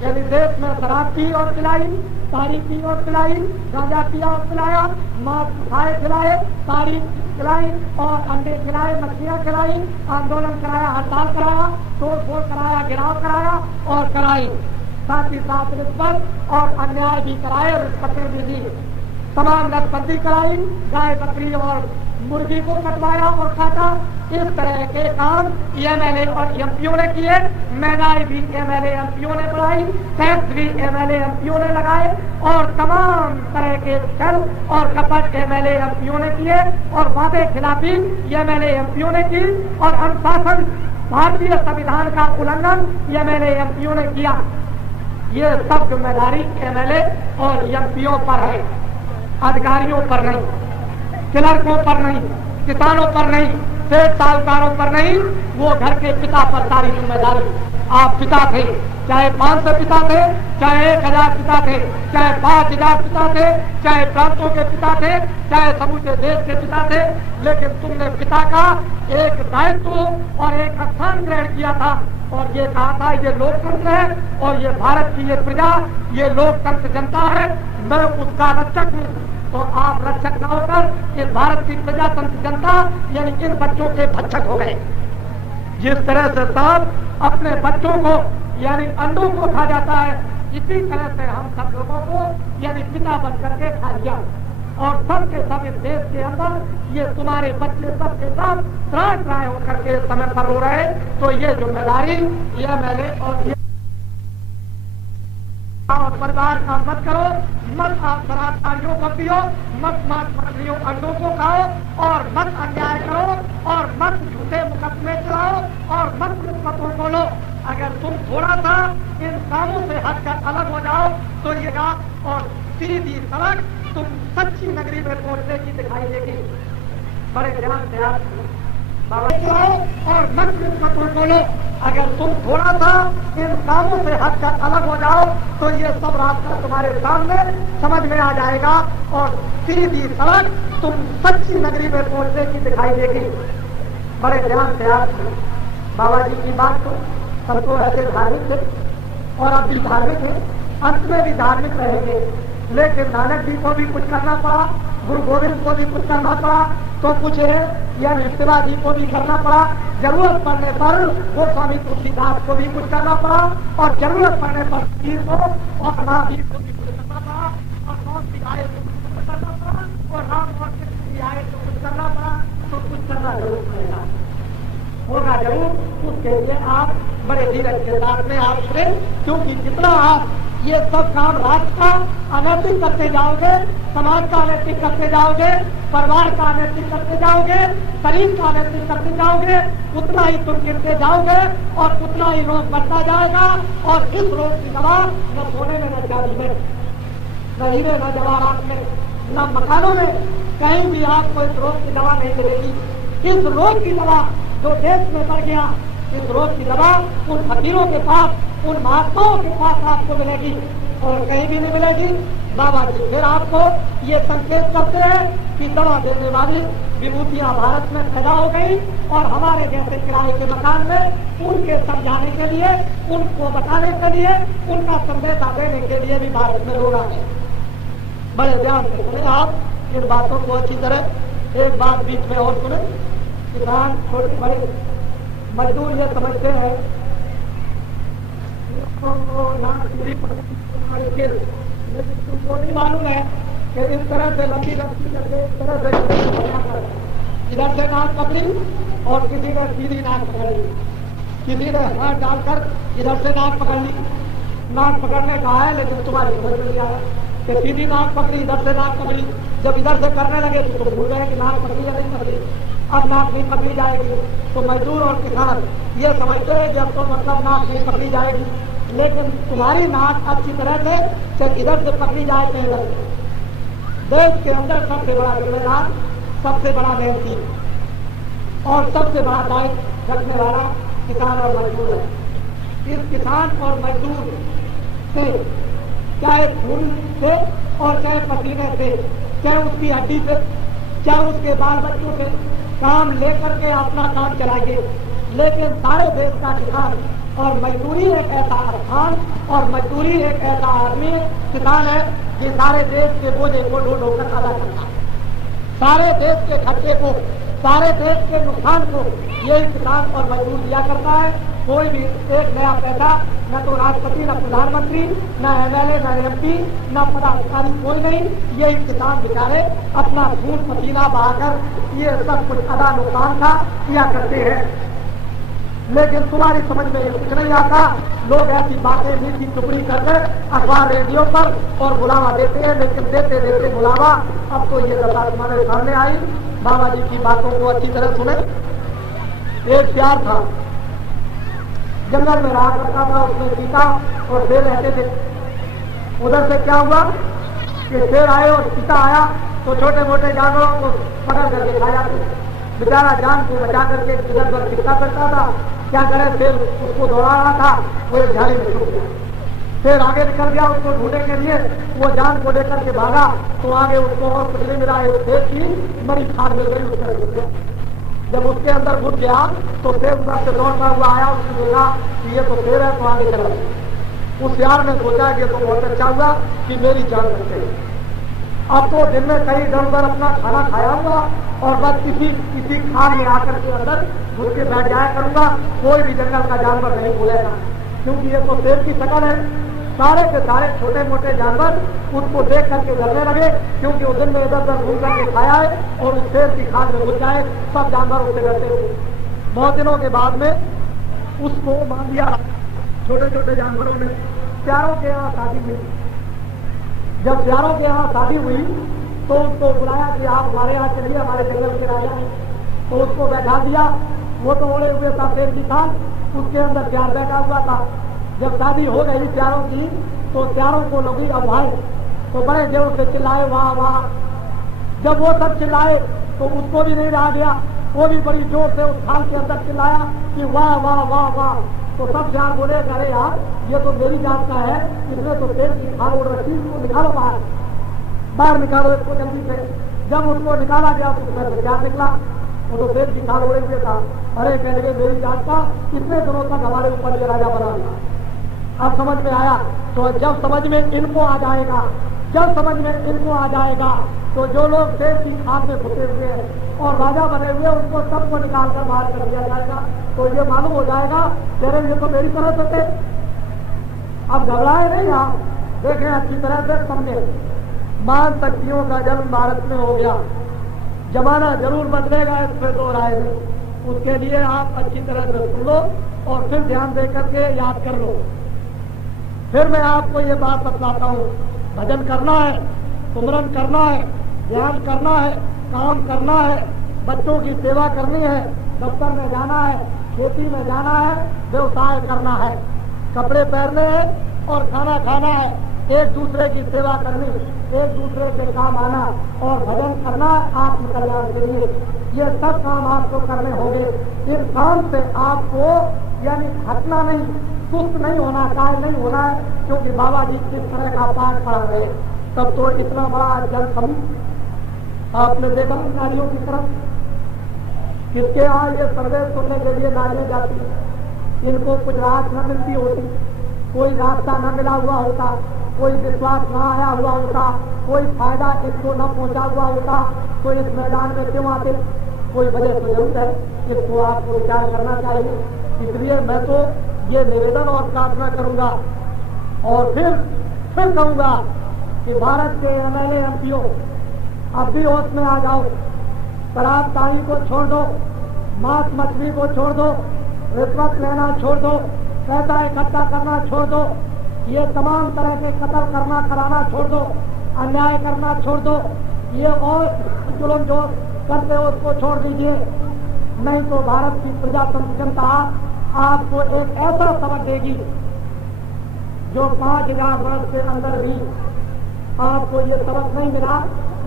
यदि देश में शराब पी और पिलाई, तारी पी और पिलाई, गांजा पिया और पिलाया, मांस खाए खिलाए, तारी खिलाई और अंडे खिलाए, मछलियां खिलाई, आंदोलन कराया, हड़ताल कराया, तोड़ फोड़ कराया, गिराव कराया और कराई, साथ ही साथ रिश्वत और अन्याय भी कराए, रिश्वतें भी दी, तमाम नसबंदी कराई, गाय बकरी और मुर्गी को कटवाया और काटा। इस तरह के काम एमएलए और एमपीओ ने किए। महंगाई भी एमएलए एमपीओ ने बढ़ाई, टैक्स भी एमएलए एमपीओ ने लगाए और तमाम तरह के छल और कपट एमएलए एमपीओ ने किए और वादे खिलाफी एमएलए एमपीओ ने की और अनुशासन भारतीय संविधान का उल्लंघन एमएलए एमपीओ ने किया। ये सब जिम्मेदारी एमएलए और एमपीओ पर है, अधिकारियों पर नहीं, क्लर्कों पर नहीं, किसानों पर नहीं, सेठ साहूकारों पर नहीं। वो घर के पिता पर सारी जिम्मेदारी। आप पिता थे, चाहे 500 पिता थे, चाहे 1000 पिता थे, चाहे 5000 पिता थे, चाहे प्रांतों के पिता थे, चाहे समूचे देश के पिता थे, लेकिन तुमने पिता का एक दायित्व और एक स्थान ग्रहण किया था और ये कहा था ये लोकतंत्र है और ये भारत की ये प्रजा, ये लोकतंत्र जनता है, मैं उसका रक्षक हूँ। तो आप रक्षक न होकर इस भारत की प्रजातंत्र जनता यानी इन बच्चों के भक्षक हो गए। जिस तरह से सांप अपने बच्चों को यानी अंडों को खा जाता है, इसी तरह से हम सब लोगों को यानी पिता बन करके खा लिया और सबके सब इस देश के अंदर ये तुम्हारे बच्चे सबके सब त्राय त्राय होकर के समय पर हो रहे। तो ये जिम्मेदारी एमएलए और परिवार का मत करो, मत आप शराबकारियों को पियो, मत मांस मछलियों अंडों को खाओ और मत अन्याय करो और मत झूठे मुकदमे चलाओ और मत रिश्वतों को लो। अगर तुम थोड़ा सा इन कामों से हटकर अलग हो जाओ तो ये रात और सीधी सड़क तुम सच्ची नगरी में पहुंचने की दिखाई देगी। बड़े ध्यान से आप और मंत्र मत बोलो। अगर तुम थोड़ा सा इन कामों से हटकर अलग हो जाओ तो ये सब रास्ता तुम्हारे सामने समझ में आ जाएगा और सीधी सड़क तुम सच्ची नगरी में पहुंचने की दिखाई देगी। बड़े ध्यान से आप बाबा जी की बात को सबको ऐसे धार्मिक थे और अब भी धार्मिक है, अंत में भी धार्मिक रहेंगे, लेकिन नानक जी को भी कुछ करना पड़ा, गुरु गोविंद को भी कुछ करना पड़ा, तो कुछ है या शिवा जी को भी करना पड़ा। जरूरत पड़ने पर वो स्वामी तुलसीदास को भी कुछ करना पड़ा और जरूरत पड़ने पर पीर को और महावीर को भी कुछ करना पड़ा और कौन सी आए तो कुछ करना पड़ा और राम और कृष्ण भी आए तो कुछ करना पड़ा। तो कुछ करना जरूर पड़ेगा, होगा जरूर। उसके लिए आप बड़े धीरज के साथ में आप सुने, क्योंकि जितना आप ये सब काम राष्ट्र का अनैतिक करते जाओगे, समाज का अनैतिक करते जाओगे, परिवार का अनैतिक करते जाओगे, शरीर का अनैतिक करते जाओगे, उतना ही तुम गिरते जाओगे और उतना ही रोग बढ़ता जाएगा। और इस रोग की दवा न सोने में, न चांदी में, न हीरे, न जवाहरात में, न मकानों में, कहीं भी आपको इस रोग की दवा नहीं मिलेगी। इस रोग की दवा जो देश में बढ़ गया, इस रोग की दवा उन फकीरों के पास, उन महात्माओं के पास आपको मिलेगी और कहीं भी नहीं मिलेगी। बाबा जी फिर आपको ये संकेत करते हैं कि दवा देने वाली विभूतियां भारत में पैदा हो गई और हमारे जैसे किराए के मकान में उनके समझाने के लिए, उनको बताने के लिए, उनका संदेशा देने के लिए भी भारत में लोग आए। बड़े ध्यान से सुने आप इन बातों को अच्छी तरह। एक बात बीच में और सुने, किसान छोटे बड़े मजदूर ये समझते हैं तुमको नहीं मालूम है कि इस तरह से लंबी लंबी करके इस तरह से इधर से नाक पकड़ी और किसी ने सीधी नाक पकड़ ली, किसी ने हाथ डालकर इधर से नाक पकड़ ली। नाक पकड़ने का है लेकिन तुम्हारी समझ में नहीं आया कि सीधी नाक पकड़ी, इधर से नाक पकड़ी। जब इधर से करने लगे तो तुम भूल गए कि नाक पकड़ी या नहीं पकड़ी, अब नाक नहीं पकड़ी जाएगी। तो मजदूर और किसान ये समझते हैं जब तो मतलब नाक नहीं पकड़ी जाएगी, लेकिन तुम्हारी नाक अच्छी तरह से चाहे इधर से पकड़ी जाए चाहे इधर से। देश के अंदर सबसे बड़ा जिम्मेदार, सबसे बड़ा मेहनती और सबसे बड़ा दायित्व रखने वाला किसान और मजदूर है। इस किसान और मजदूर से चाहे खून से और चाहे पसीने से, चाहे उसकी हड्डी से, चाहे उसके बाल बच्चों से काम लेकर के अपना काम चलाइए। लेकिन सारे देश का किसान और मजदूरी एक ऐसा स्थान और मजदूरी एक ऐसा आदमी किसान है कि सारे देश के बोझे को ढो ढो कर अदा करता है। सारे देश के खर्चे को, सारे देश के नुकसान को यही किसान और मजदूर दिया करता है। कोई भी एक नया पैसा न तो राष्ट्रपति, न प्रधानमंत्री, न एमएलए, न एमपी, न पदाधिकारी, कोई नहीं। यही किसान बेचारे अपना खून पसीना बहाकर ये सब कुछ अदा नुकसान का किया करते हैं। लेकिन तुम्हारी समझ में ये कुछ नहीं आता। लोग ऐसी बातें नीति टुकड़ी करके अखबार रेडियो पर और बुलावा देते हैं, लेकिन देते देते बुलावा अब तो ये दशा तुम्हारे सामने आई। बाबा जी की बातों को अच्छी तरह सुने। एक प्यार था, जंगल में रहा करता था, उसमें सीता और शेर रहते थे। उधर से क्या हुआ कि शेर आए और सीता आया तो छोटे मोटे जानवरों को पकड़ करके खा जाते। बेचारा जान को बचा करके इधर उधर खिसका करता था। क्या करे, शेर उसको दौड़ा रहा था, वो एक झाड़ी में छुप गया। शेर आगे निकल गया उसको ढूंढने के लिए, वो जान को लेकर के भागा तो आगे उसको और कुछ नहीं मिला। शेर की बड़ी खाद मिल गई उसके। जब उसके अंदर घुस गया तो शेर उधर से दौड़ता हुआ आया, उसने देखा कि ये तो शेर है, तो आगे चला गया। उस यार ने सोचा कि ये तो बहुत अच्छा हुआ कि मेरी जान बच गई। अब तो दिन में कई इधर उधर अपना खाना खाया हुआ और बस किसी खान में आकर के अंदर घुस के बैठ जाया करूंगा। कोई भी जंगल का जानवर नहीं बोलेगा, क्योंकि ये तो शेर की शकल है। सारे के सारे छोटे मोटे जानवर उसको देख करके डरने लगे, क्योंकि वो दिन में इधर उधर घूम करके खाया है और उस शेर की खान में घुस जाए। सब जानवर उससे डरते हुए बहुत दिनों के बाद में उसको मान लिया छोटे छोटे जानवरों ने। प्यारों के यहाँ शादी हुई। जब प्यारों के यहाँ शादी हुई तो उसको बुलाया कि आप हमारे यहाँ चलिए, हमारे जंगल के राजा हैं। तो उसको बैठा दिया। वो तो ओढ़े हुए था शेर की खान, उसके अंदर प्यार बैठा हुआ था। जब शादी हो गई प्यारों की तो प्यारों को लगी अफवाहें, तो बड़े जोर से चिल्लाए वाह वाह, जब वो सब चिल्लाए तो उसको भी नहीं रहा गया, वो भी बड़ी जोर से उस थाल के अंदर चिल्लाया कि वाह वाह वाह वाह। तो सब जान बोले अरे यार ये तो मेरी जात का है, इसने तो तेल की थाल उड़ रखी, इसको निकालो बाहर, बाहर निकालो इसको जल्दी से। जब उसको निकाला गया तो उसमें क्या निकला, वो तो तेल की थाल उड़े हुए था। अरे कह लगे मेरी जात का इतने दिनों तक हमारे ऊपर ये राजा बना था। अब समझ में आया। तो जब समझ में इनको आ जाएगा, जब समझ में इनको आ जाएगा तो जो लोग तेल की खाद में फंसे हुए हैं और राजा बने हुए उनको सबको निकाल कर बाहर कर दिया जाएगा। तो ये मालूम हो जाएगा तेरे ये तो मेरी तरह से थे। अब घबराए नहीं आप, देखें अच्छी तरह से समझे। मान शक्तियों का जन्म भारत में हो गया, जमाना जरूर बदलेगा, इसमें दो राय नहीं। उसके लिए आप अच्छी तरह से सुन लो और फिर ध्यान दे करके याद कर लो। फिर मैं आपको ये बात बतलाता हूँ, भजन करना है, सुमरन करना है, ध्यान करना है, काम करना है, बच्चों की सेवा करनी है, दफ्तर में जाना है, खेती में जाना है, व्यवसाय करना है, कपड़े पहनने हैं और खाना खाना है, एक दूसरे की सेवा करनी, एक दूसरे के काम आना और भजन करना आत्म कल्याण के लिए। ये सब काम आपको करने होंगे। इस काम से आपको यानी हटना नहीं, सुस्त नहीं होना, काय नहीं होना है, क्योंकि बाबा जी किस तरह का पाठ पढ़ा रहे। तब तो इतना बड़ा जन समूह आपने देखा नारियों की तरफ, किसके यहाँ ये संदेश सुनने के लिए नारियां जाती, इनको कुछ राहत न मिलती होती, कोई रास्ता न मिला हुआ होता, कोई विश्वास न आया हुआ होता, कोई फायदा इनको न पहुंचा हुआ होता, तो इस मैदान में क्यों आते? कोई वजह तो जरूर है, इसको आपको विचार करना चाहिए। इसलिए मैं तो ये निवेदन और प्रार्थना करूंगा और फिर कहूंगा कि भारत के एमएलए एमपीओ अब भी होश में आ जाओ, शराब ताई को छोड़ दो, मांस मछली को छोड़ दो, रिश्वत लेना छोड़ दो, पैसा इकट्ठा करना छोड़ दो, ये तमाम तरह के कत्ल करना कराना छोड़ दो, अन्याय करना छोड़ दो, ये और जुल्म जो करते हो उसको छोड़ दीजिए। नहीं तो भारत की प्रजातंत्र जनता आपको एक ऐसा सबक देगी जो 5000 वर्ष के अंदर भी आपको ये सबक नहीं मिला।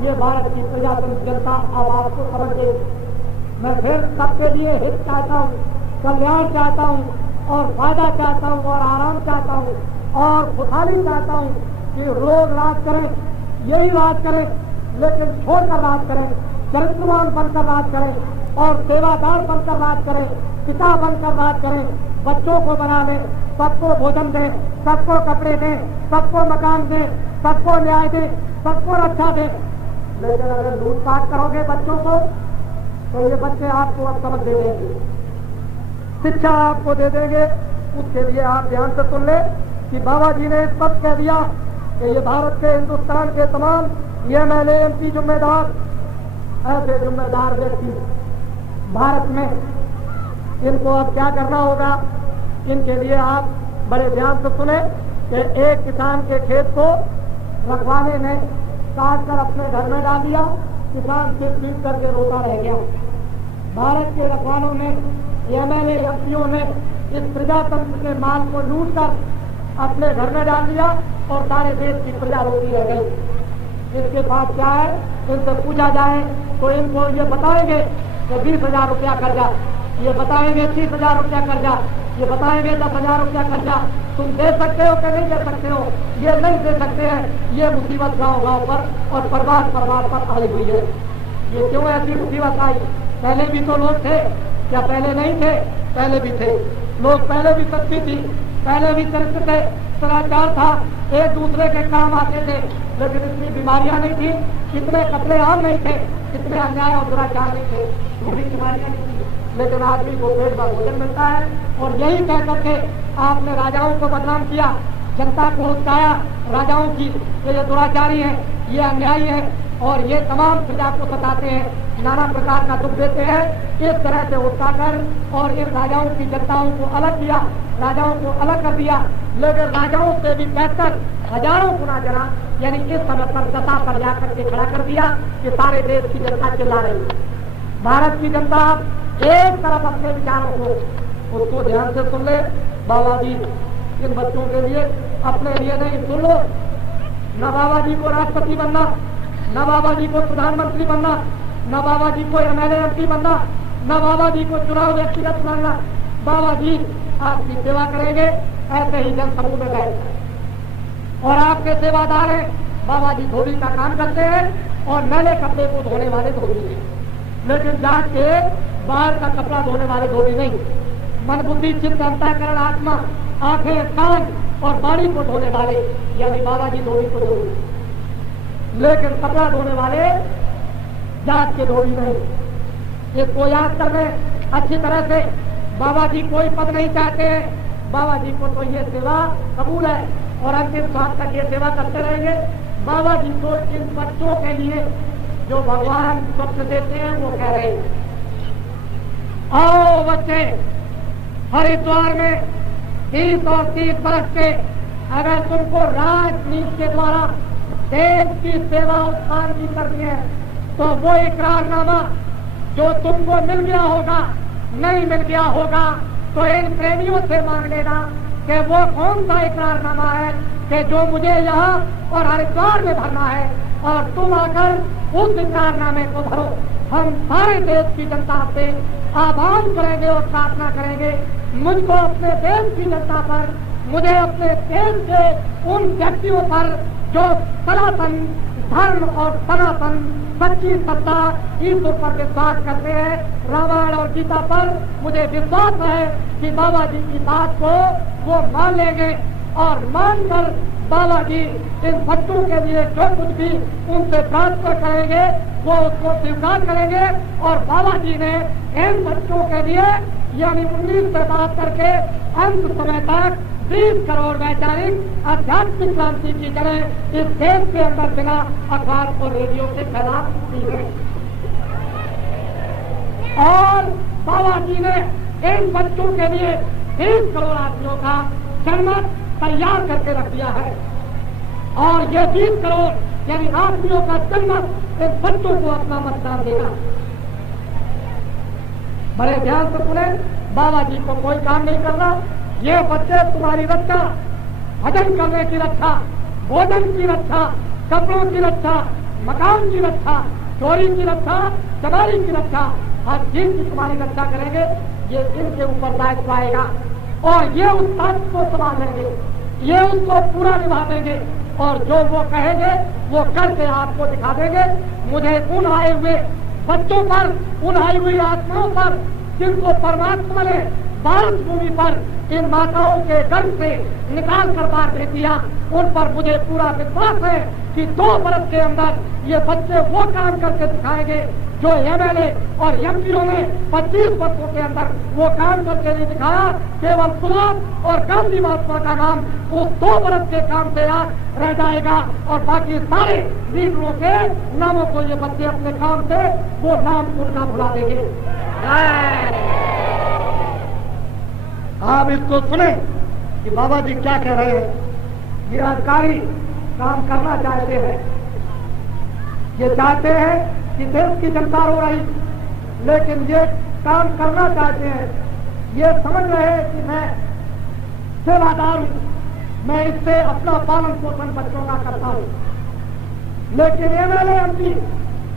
ये भारत की प्रजातंत्र जनता अब आपको सबक देगी। मैं फिर सबके लिए हित चाहता हूँ, कल्याण चाहता हूँ और फायदा चाहता हूँ और आराम चाहता हूँ और खुशहाली चाहता हूँ कि लोग राज करें, यही राज करें, लेकिन छोड़कर राज करें, चरित्रवान बनकर राज करें और सेवादार बनकर राज करें, पिता बनकर राज करें, बच्चों को बना लें, सबको भोजन दें, सबको कपड़े दें, सबको मकान दें, सबको न्याय दें, सबको रक्षा दें। लेकिन अगर लूटपाट करोगे बच्चों को तो ये बच्चे आपको अब सबक दे देंगे, शिक्षा आपको दे देंगे। उसके लिए आप ध्यान से सुन ले कि बाबा जी ने स्पष्ट कह दिया कि ये भारत के हिंदुस्तान के तमाम एमएलए एमपी जिम्मेदार, ऐसे जिम्मेदार व्यक्ति भारत में, इनको अब क्या करना होगा, इनके लिए आप बड़े ध्यान से सुने कि एक किसान के खेत को रखवाले ने काट कर अपने घर में डाल दिया, किसान सिर पीट करके रोता रह गया। भारत के रखवालों ने, एमएलए एमपीओ ने इस प्रजातंत्र के माल को लूट कर अपने घर में डाल दिया और सारे देश की प्रजा रोती रह गई। इसके बाद क्या है, इनसे पूछा जाए तो इनको ये बताएंगे कि 20,000 रुपया कर्जा, ये बताएंगे 30,000 रुपया कर्जा, ये बताएंगे 10,000 रुपया कर्जा। तुम दे सकते हो कि नहीं दे सकते हो? ये नहीं दे सकते हैं। ये मुसीबत गांव गांव पर और परिवार पर आई हुई है। ये क्यों ऐसी मुसीबत आई? पहले भी तो लोग थे, क्या पहले नहीं थे? पहले भी थे लोग, पहले भी शक्ति थी, पहले भी चरित्र थे, सदाचार था, एक दूसरे के काम आते थे, लेकिन इतनी बीमारियां नहीं थी, इतने कतले आम नहीं थे, इतने अन्याय और दुराचार नहीं थे, इतनी बीमारियां नहीं थी। लेकिन आदमी को पेट भर भोजन मिलता है और यही कह करके आपने राजाओं को बदनाम किया, जनता को उकसाया राजाओं की कि ये दुराचारी है, ये अन्यायी है और ये तमाम प्रजा को सताते हैं, नाना प्रकार का दुख देते हैं। इस तरह से उकसाकर और इन राजाओं की जनताओं को अलग किया, राजाओं को अलग कर दिया। लेकिन राजाओं से भी बेहतर हजारों गुना जना, यानी इस समय पर दशा पर जाकर के खड़ा कर दिया कि सारे देश की जनता चिल्ला रही है। भारत की जनता एक तरफ अपने विचारों को, उसको ध्यान से सुन ले। बाबा जी इन बच्चों के लिए, अपने लिए नहीं, सुन लो, न बाबा जी को राष्ट्रपति बनना, न बाबा जी को प्रधानमंत्री बनना, न बाबा जी को एमएलए एमपी बनना, न बाबा जी को चुनाव व्यक्तिगत लड़ना। बाबा जी आपकी सेवा करेंगे, ऐसे ही जन समूह में गए और आपके सेवादार हैं। बाबा जी धोबी का काम करते हैं और मैले कपड़े को धोने वाले धोबी हैं, लेकिन जात के बाहर का कपड़ा धोने वाले धोबी नहीं। मन बुद्धि चित्त अंतःकरण आत्मा आंखें कान और वाणी को धोने वाले यानी बाबा जी धोबी को धोबी, लेकिन कपड़ा धोने वाले जात के धोबी नहीं। इसको याद कर रहे अच्छी तरह से। बाबा जी कोई पद नहीं चाहते हैं, बाबा जी को तो ये सेवा कबूल है और अंतिम श्वास तक ये सेवा करते रहेंगे। बाबा जी को इन बच्चों के लिए जो भगवान स्वप्न देते हैं वो कह रहे हैं, आओ बच्चे, हरिद्वार में 20 और 30 बरस के अगर तुमको राजनीति के द्वारा देश की सेवा उत्थान की करनी है तो वो इकरारनामा जो तुमको मिल गया होगा, नहीं मिल गया होगा तो इन प्रेमियों से मांग लेना कि वो कौन सा इकरारनामा है कि जो मुझे यहाँ और हरिद्वार में भरना है, और तुम आकर उस इकरारनामे को भरो। हम सारे देश की जनता से आह्वान करेंगे और प्रार्थना करेंगे, मुझको अपने देश की जनता पर, मुझे अपने देश के उन व्यक्तियों पर जो सनातन धर्म और सनातन सच्ची सत्ता ईश्वर पर विश्वास करते हैं, रामायण और गीता पर मुझे विश्वास है कि बाबा जी की बात को वो मान लेंगे और मानकर बाबा जी इन बच्चों के लिए जो कुछ भी उनसे प्रार्थना करेंगे वो उसको स्वीकार करेंगे। और बाबा जी ने इन बच्चों के लिए यानी 19 से बात करके अंत समय तक 20 करोड़ वैचारिक आध्यात्मिक क्रांति की तरह इस देश के अंदर बिना अखबार और रेडियो से फैला दी है। और बाबा जी ने इन बच्चों के लिए 20 करोड़ आदमियों का जनमत तैयार करके रख दिया है और ये 20 करोड़ यानी आदमियों का जनमत इन बच्चों को अपना मतदान देगा। बड़े ध्यान से सुने, बाबा जी को कोई काम नहीं करना। ये बच्चे तुम्हारी रक्षा, भजन करने की रक्षा, भोजन की रक्षा, कपड़ों की रक्षा, मकान की रक्षा, चोरी की रक्षा, चमारी की रक्षा, हर चीज की तुम्हारी रक्षा करेंगे। ये इनके ऊपर दायित्व आएगा और ये उस दायित्व को संभालेंगे, ये उसको पूरा निभा देंगे और जो वो कहेंगे वो करके आपको दिखा देंगे। मुझे उन आए हुए बच्चों पर, उन आई हुई आत्माओं पर जिनको परमात्मा ने भारत भूमि पर इन माताओं के गर्भ से निकाल कर बाहर भेज दिया, उन पर मुझे पूरा विश्वास है कि 2 बरस के अंदर ये बच्चे वो काम करके दिखाएंगे जो एमएलए और एमपीओ ने 25 वर्षों के अंदर वो काम करके नहीं दिखाया। केवल सुभाष और गांधी महात्मा का नाम उस 2 बरस के काम से याद रह जाएगा और बाकी सारे लीडरों के नामों को ये बच्चे अपने काम से वो नाम उनका भुला देंगे। आप इसको सुने कि बाबा जी क्या कह रहे हैं। ये अधिकारी काम करना चाहते हैं, ये चाहते हैं कि देश की जनता रो रही, लेकिन ये काम करना चाहते हैं। ये समझ रहे हैं कि मैं सेवादार हूं, मैं इससे अपना पालन पोषण बच्चों का करता हूं, लेकिन एमएलए एमपी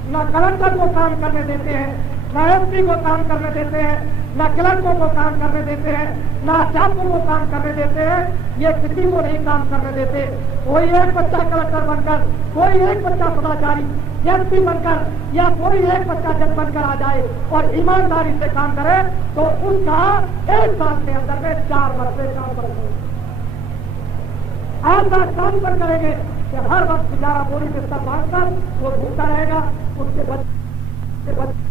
न कलेक्टर को काम करने देते हैं, न एसपी को काम करने देते हैं, न क्लर्कों को काम करने देते हैं, न अध्यापकों को काम करने देते हैं। ये किसी को नहीं काम करने देते। कोई एक बच्चा कलेक्टर बनकर, कोई एक बच्चा पदाचारी एसपी बनकर या कोई एक बच्चा जज बनकर आ जाए और ईमानदारी से काम करे तो उसका 1 साल के अंदर में 4 वर्ष में काम करेंगे। ऐसा काम पर करेंगे कि हर वक्त बेचारा बोरी बिस्तर बांधकर वो घूमता रहेगा, उसके बच्चे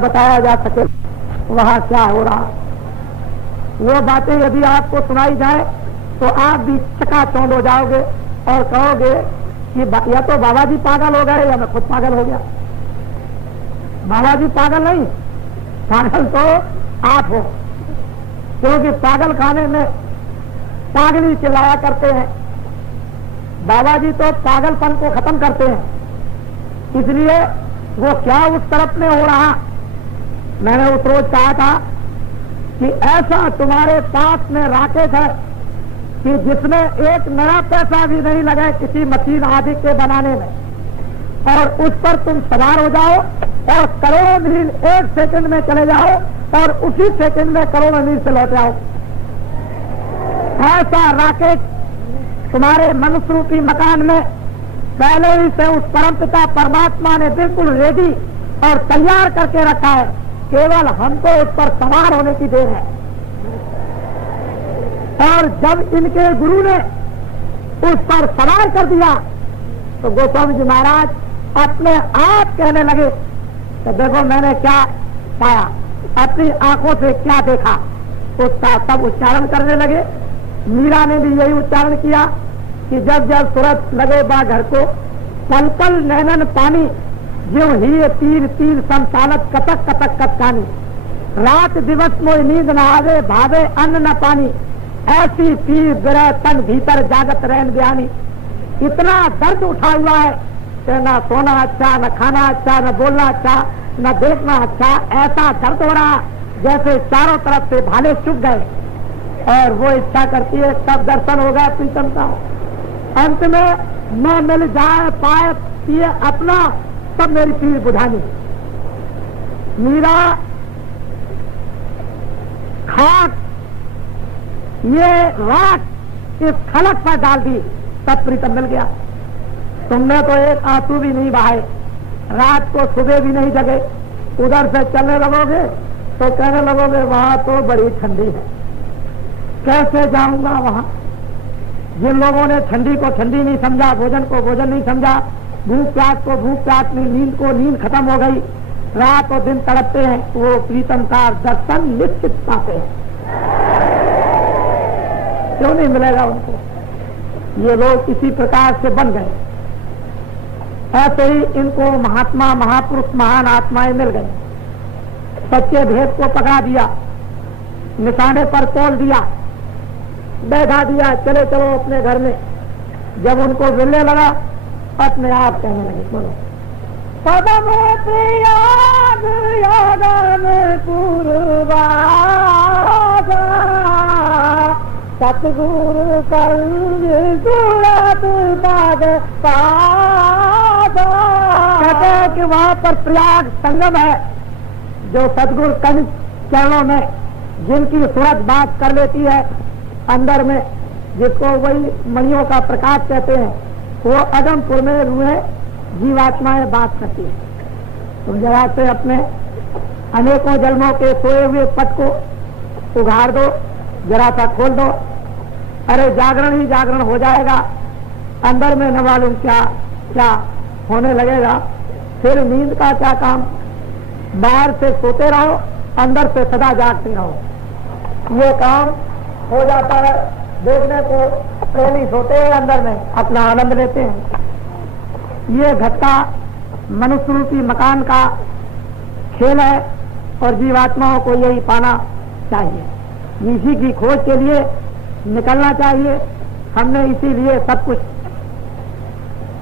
बताया जा सके वहां क्या हो रहा। वो बातें यदि आपको सुनाई जाए तो आप भी चकाचौंध हो जाओगे और कहोगे कि या तो बाबा जी पागल हो गए या मैं खुद पागल हो गया। बाबा जी पागल नहीं, पागल तो आप हो, क्योंकि पागल खाने में पागली चिल्लाया करते हैं। बाबा जी तो पागलपन को खत्म करते हैं। इसलिए वो क्या उस तरफ में हो रहा, मैंने उस रोज कहा था कि ऐसा तुम्हारे पास में राकेश है कि जिसमें एक नया पैसा भी नहीं लगे किसी मशीन आदि के बनाने में, और उस पर तुम सवार हो जाओ और करोड़ों मील 1 सेकंड में चले जाओ और उसी सेकंड में करोड़ों मील से लौट आओ। ऐसा रॉकेट तुम्हारे मनुष्य रूपी मकान में पहले ही से उस परमपिता परमात्मा ने बिल्कुल रेडी और तैयार करके रखा है, केवल हमको उस पर सवार होने की देर है। और जब इनके गुरु ने उस पर सवार कर दिया तो गोस्वामी जी महाराज अपने आप कहने लगे तो देखो मैंने क्या पाया, अपनी आंखों से क्या देखा, उसका सब उच्चारण करने लगे। मीरा ने भी यही उच्चारण किया कि जब जब सूरत लगे बा घर को, पल पल नैनन पानी, ज्यों ही तीर तीर संचालत कतक कतक कतकानी, रात दिवस मोई नींद न आवे भावे अन्न न पानी, ऐसी पीर गिरह तन भीतर जागत रहन ज्ञानी। इतना दर्द उठा हुआ है कि न सोना अच्छा, न खाना अच्छा, न बोलना अच्छा, न देखना अच्छा, ऐसा दर्द हो रहा जैसे चारों तरफ से भाले चुप गए। और वो इच्छा करती है तब दर्शन होगा प्रीतम का, अंत में न मिल जाए पाए पिए अपना, तब मेरी पीर बुझानी। मीरा खाक ये रात इस खलक पर डाल दी, तब प्रीतम मिल गया। तुमने तो एक आंसू भी नहीं बहाए, रात को सुबह भी नहीं जगे, उधर से चलने लगोगे तो कहने लगोगे वहां तो बड़ी ठंडी है, कैसे जाऊंगा वहां। जिन लोगों ने ठंडी को ठंडी नहीं समझा, भोजन को भोजन नहीं समझा, भूख प्यास को भूख प्यास नहीं, नींद को नींद खत्म हो गई, रात और दिन तड़पते हैं, वो प्रीतम का दर्शन निश्चित पाते हैं। क्यों नहीं मिलेगा उनको? ये लोग इसी प्रकार से बन गए। ऐसे ही इनको महात्मा महापुरुष महान आत्माएं मिल गए, सच्चे भेद को पकड़ा दिया, निशाने पर तोल दिया, बैठा दिया, चले चलो अपने घर में। जब उनको मिलने लगा अपने आप कहने लगे बोलो पदम प्रियाग यादन पूर्वा सतगुरु कहते हैं कि वहां पर प्रयाग संगम है, जो सतगुरु कंज चरणों में जिनकी सूरत बात कर लेती है अंदर में, जिसको वही मणियों का प्रकाश कहते हैं, वो अगमपुर में रूहे जीवात्माएं बात करती है। तुम जरा से अपने अनेकों जन्मों के सोए हुए पट को उघाड़ दो, जरा सा खोल दो, अरे जागरण ही जागरण हो जाएगा। अंदर में न मालूम क्या क्या होने लगेगा। फिर नींद का क्या काम, बाहर से सोते रहो, अंदर से सदा जागते रहो। ये काम हो जाता है। देखने को प्रेमी सोते हैं, अंदर में अपना आनंद लेते हैं। ये घटका मनुष्य रूपी मकान का खेल है और जीवात्माओं को यही पाना चाहिए। इसी की खोज के लिए निकलना चाहिए। हमने इसीलिए सब कुछ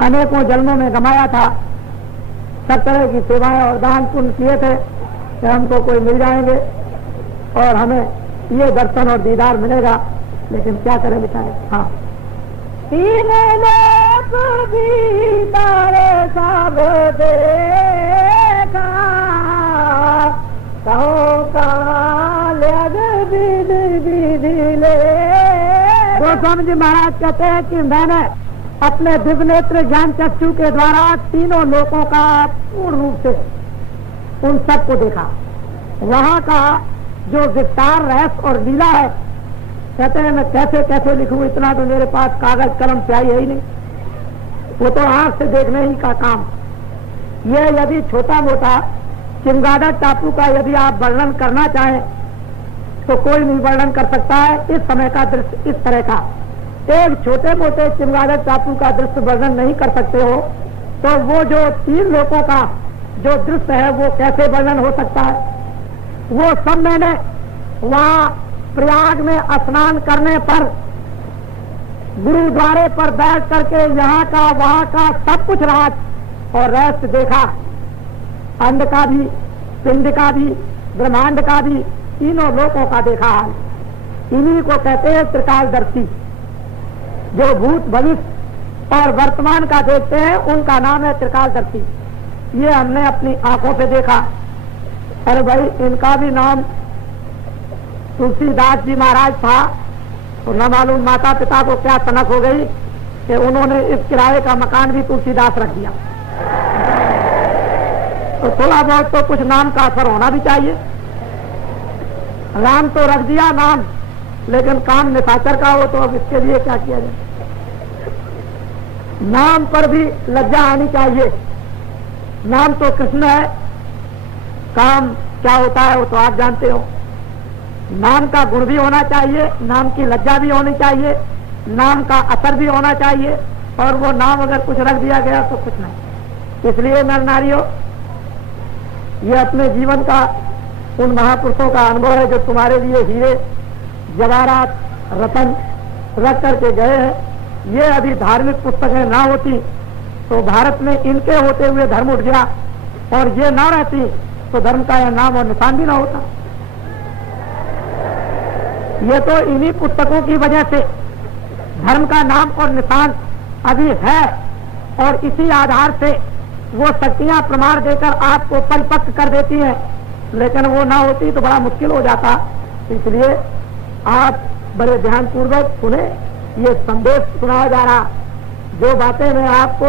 अनेकों जन्मों में गमाया था, सब तरह की सेवाएं और दान पुण्य किए थे कि हमको कोई मिल जाएंगे और हमें ये दर्शन और दीदार मिलेगा। लेकिन क्या करें बेचारे। हाँ, तीन लोग भी तारे सब देखा, कहो गोस्वामी जी महाराज कहते हैं कि मैंने अपने दिव्य नेत्र ज्ञान चक्षु के द्वारा तीनों लोकों का पूर्ण रूप से उन सबको देखा। वहाँ का जो विस्तार रहस्य और लीला है, कहते हैं मैं कैसे कैसे लिखूं, इतना तो मेरे पास कागज कलम स्याही है ही नहीं, वो तो आंख से देखने ही का काम। ये यदि छोटा मोटा चिमगादड़ टापू का यदि आप वर्णन करना चाहें तो कोई नहीं वर्णन कर सकता है। इस समय का दृश्य इस तरह का, एक छोटे मोटे चिमगादड़ टापू का दृश्य वर्णन नहीं कर सकते हो, तो वो जो तीन लोगों का जो दृश्य है वो कैसे वर्णन हो सकता है। वो सब मैंने वहाँ प्रयाग में स्नान करने पर गुरुद्वारे पर बैठ करके यहाँ का वहाँ का सब कुछ राज और रहस्य देखा। अंड का भी, पिंड का भी, ब्रह्मांड का भी, तीनों लोकों का देखा है। इन्हीं को कहते हैं त्रिकालदर्शी, जो भूत भविष्य और वर्तमान का देखते हैं, उनका नाम है त्रिकालदर्शी। ये हमने अपनी आंखों से देखा। अरे भाई, इनका भी नाम तुलसीदास जी महाराज था, तो न मालूम माता पिता को क्या तनक हो गई कि उन्होंने इस किराए का मकान भी तुलसीदास रख दिया। तो थोड़ा बहुत तो कुछ नाम का असर होना भी चाहिए। राम तो रख दिया नाम, लेकिन काम निशाचर का हो, तो अब इसके लिए क्या किया जाए। नाम पर भी लज्जा आनी चाहिए। नाम तो कृष्ण है, काम क्या होता है वो तो आप जानते हो। नाम का गुण भी होना चाहिए, नाम की लज्जा भी होनी चाहिए, नाम का असर भी होना चाहिए, और वो नाम अगर कुछ रख दिया गया तो कुछ नहीं। इसलिए नर नारियों, ये अपने जीवन का उन महापुरुषों का अनुभव है जो तुम्हारे लिए हीरे जवाहरात रतन रख करके गए हैं। ये अभी धार्मिक पुस्तकें ना होती तो भारत में इनके होते हुए धर्म उठ गया, और ये ना रहती तो धर्म का यह नाम और निशान भी ना होता। ये तो इन्हीं पुस्तकों की वजह से धर्म का नाम और निशान अभी है, और इसी आधार से वो शक्तियां प्रमाण देकर आपको परिपक्व कर देती हैं। लेकिन वो ना होती तो बड़ा मुश्किल हो जाता। इसलिए आप बड़े ध्यान पूर्वक सुने, ये संदेश सुनाया जा रहा। जो बातें मैं आपको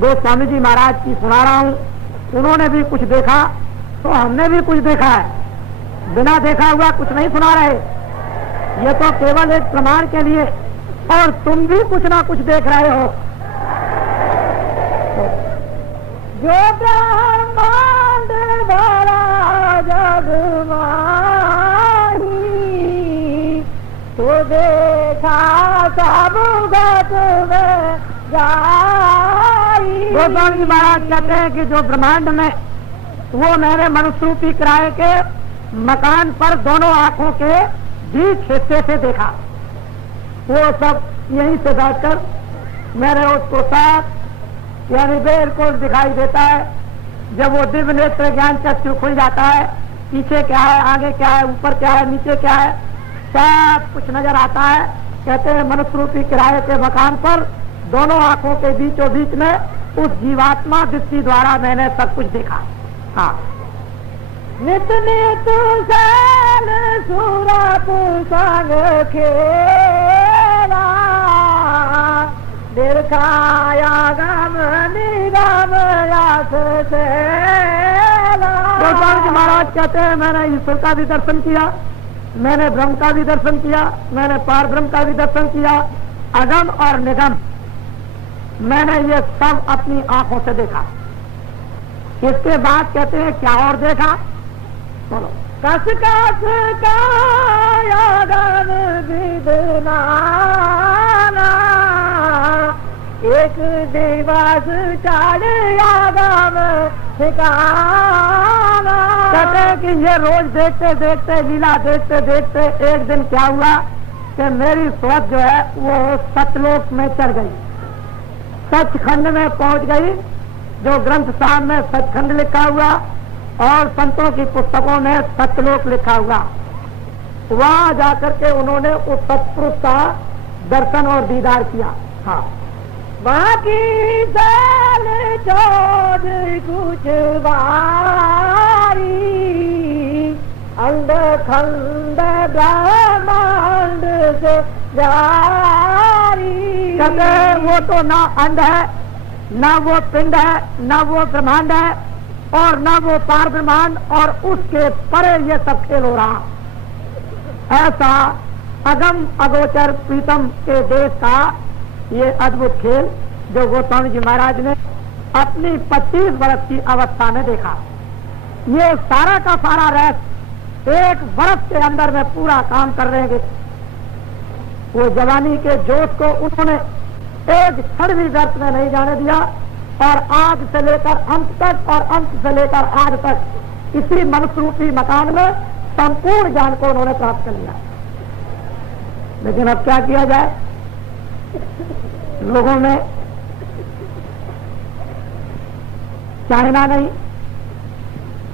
गोस्वामी जी महाराज की सुना रहा हूँ, उन्होंने भी कुछ देखा तो हमने भी कुछ देखा है। बिना देखा हुआ कुछ नहीं सुना रहे। ये तो केवल एक प्रमाण के लिए, और तुम भी कुछ ना कुछ देख रहे हो। जो ब्रह्मांड भरा जग माही, तो देखा सब गत में जाई। गोस्वामी जी महाराज कहते हैं कि जो ब्रह्मांड में, वो मैंने मनुष्य रूपी किराए के मकान पर दोनों आंखों के बीच हिस्से से देखा। वो सब यहीं से बैठकर मैंने उसको साफ यानी बिल्कुल दिखाई देता है। जब वो दिव्य नेत्र ज्ञान चक्षु खुल जाता है, पीछे क्या है, आगे क्या है, ऊपर क्या है, नीचे क्या है, सब कुछ नजर आता है। कहते हैं मनुष्य रूपी किराए के मकान पर दोनों आंखों के बीचों बीच में उस जीवात्मा दृष्टि द्वारा मैंने सब कुछ देखा। हाँ, नित नित सूरत संग खेला, दिखाया गम निगम यश सेला। गोस्वामी जी महाराज कहते हैं मैंने ईश्वर का भी दर्शन किया, मैंने ब्रह्म का भी दर्शन किया, मैंने पार ब्रह्म का भी दर्शन किया, अगम और निगम मैंने ये सब अपनी आंखों से देखा। इसके बाद कहते हैं क्या और देखा, बोलो। कस कस कायागन विदना, एक दिवस चढ़ आगम ठिकाना। कहते हैं कि ये रोज देखते देखते, लीला देखते देखते एक दिन क्या हुआ कि मेरी सोच जो है वो सतलोक में चढ़ गई, सचखंड में पहुंच गई। जो ग्रंथ साहब में सचखंड लिखा हुआ और संतों की पुस्तकों में सतलोक लिखा हुआ, वहां जाकर के उन्होंने उस सतपुरुष का दर्शन और दीदार किया। हाँ, वहां की जल चोद कुछ बारी, अंड खंड ब्रह्मांड से जारी। कहते वो तो ना अंड है, ना वो पिंड है, ना वो ब्रह्मांड है, और ना वो पार ब्रह्मांड, और उसके परे ये सब खेल हो रहा। ऐसा अगम अगोचर प्रीतम के देश का ये अद्भुत खेल जो गोस्वामी जी महाराज ने अपनी 25 वर्ष की अवस्था में देखा। ये सारा का सारा रहस्य एक वर्ष के अंदर में पूरा काम कर रहे हैं। वो जवानी के जोश को उन्होंने एक क्षण भी व्यर्थ में नहीं जाने दिया, और आज से लेकर अंत तक और अंत से लेकर आज तक इसी मनुष्य रूपी मकान में संपूर्ण ज्ञान को उन्होंने प्राप्त कर लिया। लेकिन अब क्या किया जाए, लोगों में चाहना नहीं,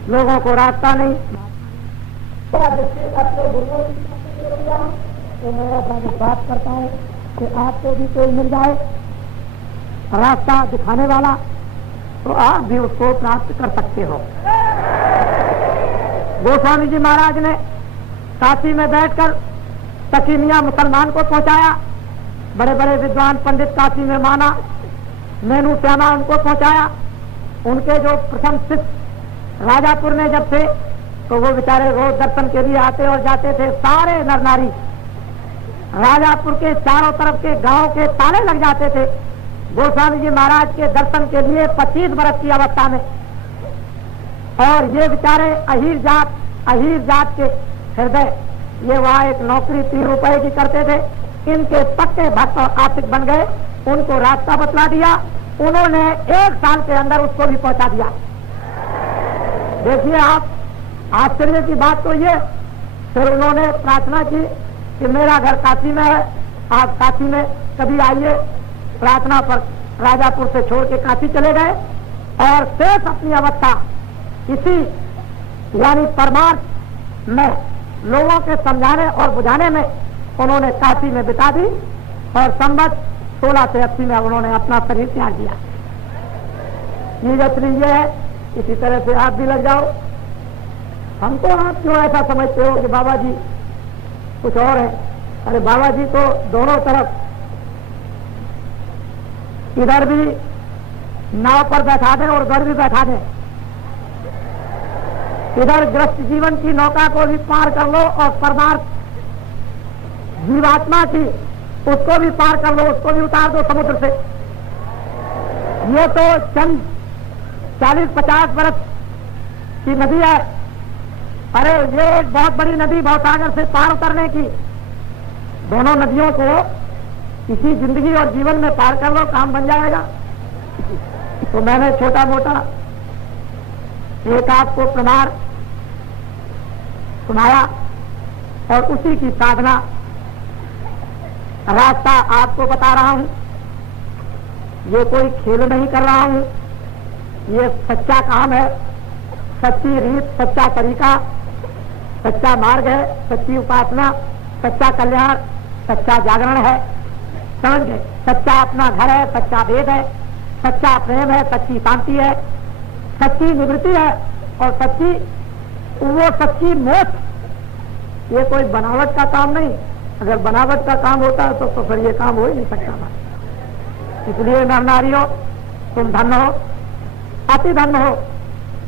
लोगों को रास्ता नहीं। अपने गुरुओं की तो मैं अपना बात करता हूँ कि आपको भी कोई मिल जाए रास्ता दिखाने वाला, तो आप भी उसको प्राप्त कर सकते हो। गोस्वामी जी महाराज ने काशी में बैठकर तकीमिया मुसलमान को पहुंचाया, बड़े बड़े विद्वान पंडित काशी में माना, मेनू श्यामा उनको पहुंचाया। उनके जो प्रथम शिष्य राजापुर में जब थे तो वो बेचारे रोज दर्शन के लिए आते और जाते थे। सारे नर नारी राजापुर के चारों तरफ के गांव के ताले लग जाते थे गोस्वामी जी महाराज के दर्शन के लिए 25 वर्ष की अवस्था में। और ये बेचारे अहीर जात के हृदय, ये वहां एक नौकरी 3 रुपए की करते थे, इनके पक्के भक्त और आशिक बन गए। उनको रास्ता बतला दिया, उन्होंने 1 साल के अंदर उसको भी पहुंचा दिया। देखिए आप, आश्चर्य की बात तो ये, फिर उन्होंने प्रार्थना की कि मेरा घर काशी में है, आप काशी में कभी आइए। प्रार्थना पर राजापुर से छोड़ के काशी चले गए और शेष अपनी अवस्था इसी यानी परमार्थ में लोगों के समझाने और बुझाने में उन्होंने काशी में बिता दी। और संवत 16 से 80 में उन्होंने अपना शरीर त्याग दिया। चीज असली ये है, इसी तरह से आप भी लग जाओ। हमको आप क्यों ऐसा समझते हो कि बाबा जी कुछ और है? अरे बाबा जी तो दोनों तरफ, इधर भी नाव पर बैठा दें और उधर भी बैठा दें। इधर ग्रस्त जीवन की नौका को भी पार कर लो और परमार्थ जीवात्मा की उसको भी पार कर लो, उसको भी उतार दो समुद्र से। ये तो चंद 40-50 वर्ष की नदी है। अरे ये एक बहुत बड़ी नदी भवसागर से पार उतरने की। दोनों नदियों को इसी जिंदगी और जीवन में पार कर लो, काम बन जाएगा। तो मैंने छोटा मोटा एक आपको प्रमाण सुनाया और उसी की साधना रास्ता आपको बता रहा हूं। ये कोई खेल नहीं कर रहा हूं, ये सच्चा काम है, सच्ची रीत, सच्चा तरीका, सच्चा मार्ग है, सच्ची उपासना, सच्चा कल्याण, सच्चा जागरण है। समझ गए? सच्चा अपना घर है, सच्चा वेद है, सच्चा प्रेम है, सच्ची शांति है, सच्ची निवृत्ति है और वो सच्ची मोक्ष। ये कोई बनावट का काम नहीं। अगर बनावट का काम होता है तो फिर ये काम हो ही नहीं सकता था। इसलिए नर नारियों, तुम धन्य हो, अति धन्य हो,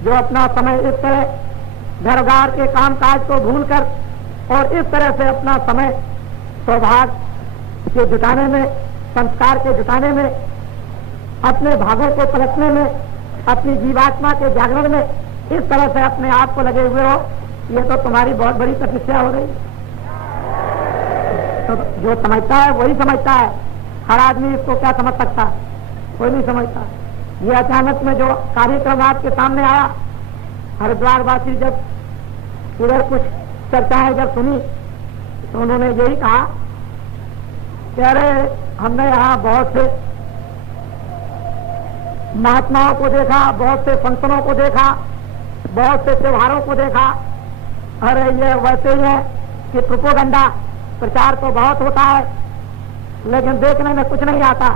जो अपना समय इस तरह घरगार के काम काज को भूलकर और इस तरह से अपना समय सौभाग्य के जुटाने में, संस्कार के जुटाने में, अपने भागों को पलटने में, अपनी जीवात्मा के जागरण में इस तरह से अपने आप को लगे हुए हो। ये तो तुम्हारी बहुत बड़ी तपस्या हो रही। तो जो समझता है वही समझता है, हर आदमी इसको क्या समझ सकता है? कोई नहीं समझता। ये अचानक में जो कार्यक्रम आपके सामने आया, हरिद्वारवासी जब इधर कुछ चर्चाएं जब सुनी तो उन्होंने यही कहा कि अरे हमने यहाँ बहुत से महात्माओं को देखा, बहुत से फंक्शनों को देखा, बहुत से त्योहारों को देखा। अरे ये वैसे ही है कि प्रोपोगंडा प्रचार तो बहुत होता है लेकिन देखने में कुछ नहीं आता।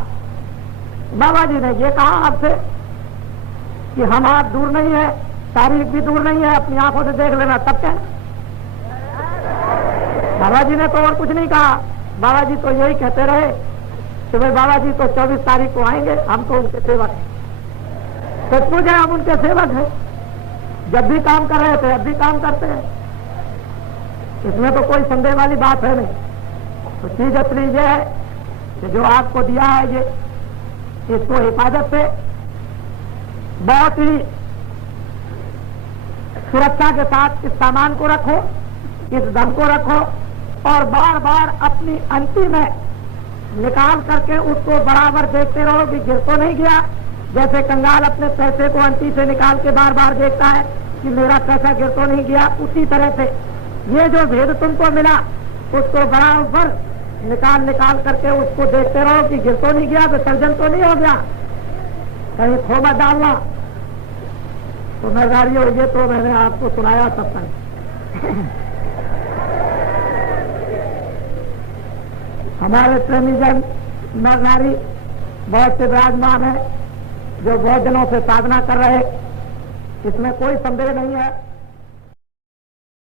बाबा जी ने ये कहा आपसे कि हम आप दूर नहीं है, तारीख भी दूर नहीं है, अपनी आंखों से देख लेना तब क्या। बाबा जी ने तो और कुछ नहीं कहा। बाबा जी तो यही कहते रहे कि भाई बाबा जी तो 24 तारीख को आएंगे, हम तो उनके सेवक हैं। सचमुच है, हम उनके सेवक हैं। जब भी काम कर रहे थे अब भी काम करते हैं, इसमें तो कोई संदेह वाली बात है नहीं। तो चीज असली ये है कि जो आपको दिया है ये, इसको हिफाजत से बहुत ही सुरक्षा के साथ इस सामान को रखो, इस धन को रखो और बार बार अपनी अंती में निकाल करके उसको बराबर देखते रहो कि गिर तो नहीं गया। जैसे कंगाल अपने पैसे को अंती से निकाल के बार बार देखता है कि मेरा पैसा गिर तो नहीं गया, उसी तरह से ये जो भेद तुमको मिला उसको बराबर निकाल निकाल करके उसको देखते रहो कि गिर तो नहीं गया, विसर्जन तो नहीं हो गया, कहीं खो मत डालना। तो नरनारियों, ये तो मैंने आपको सुनाया तब तक। हमारे प्रेमी जन नरनारी बहुत से विराजमान है जो बहुत दिनों से साधना कर रहे, इसमें कोई संदेह नहीं है।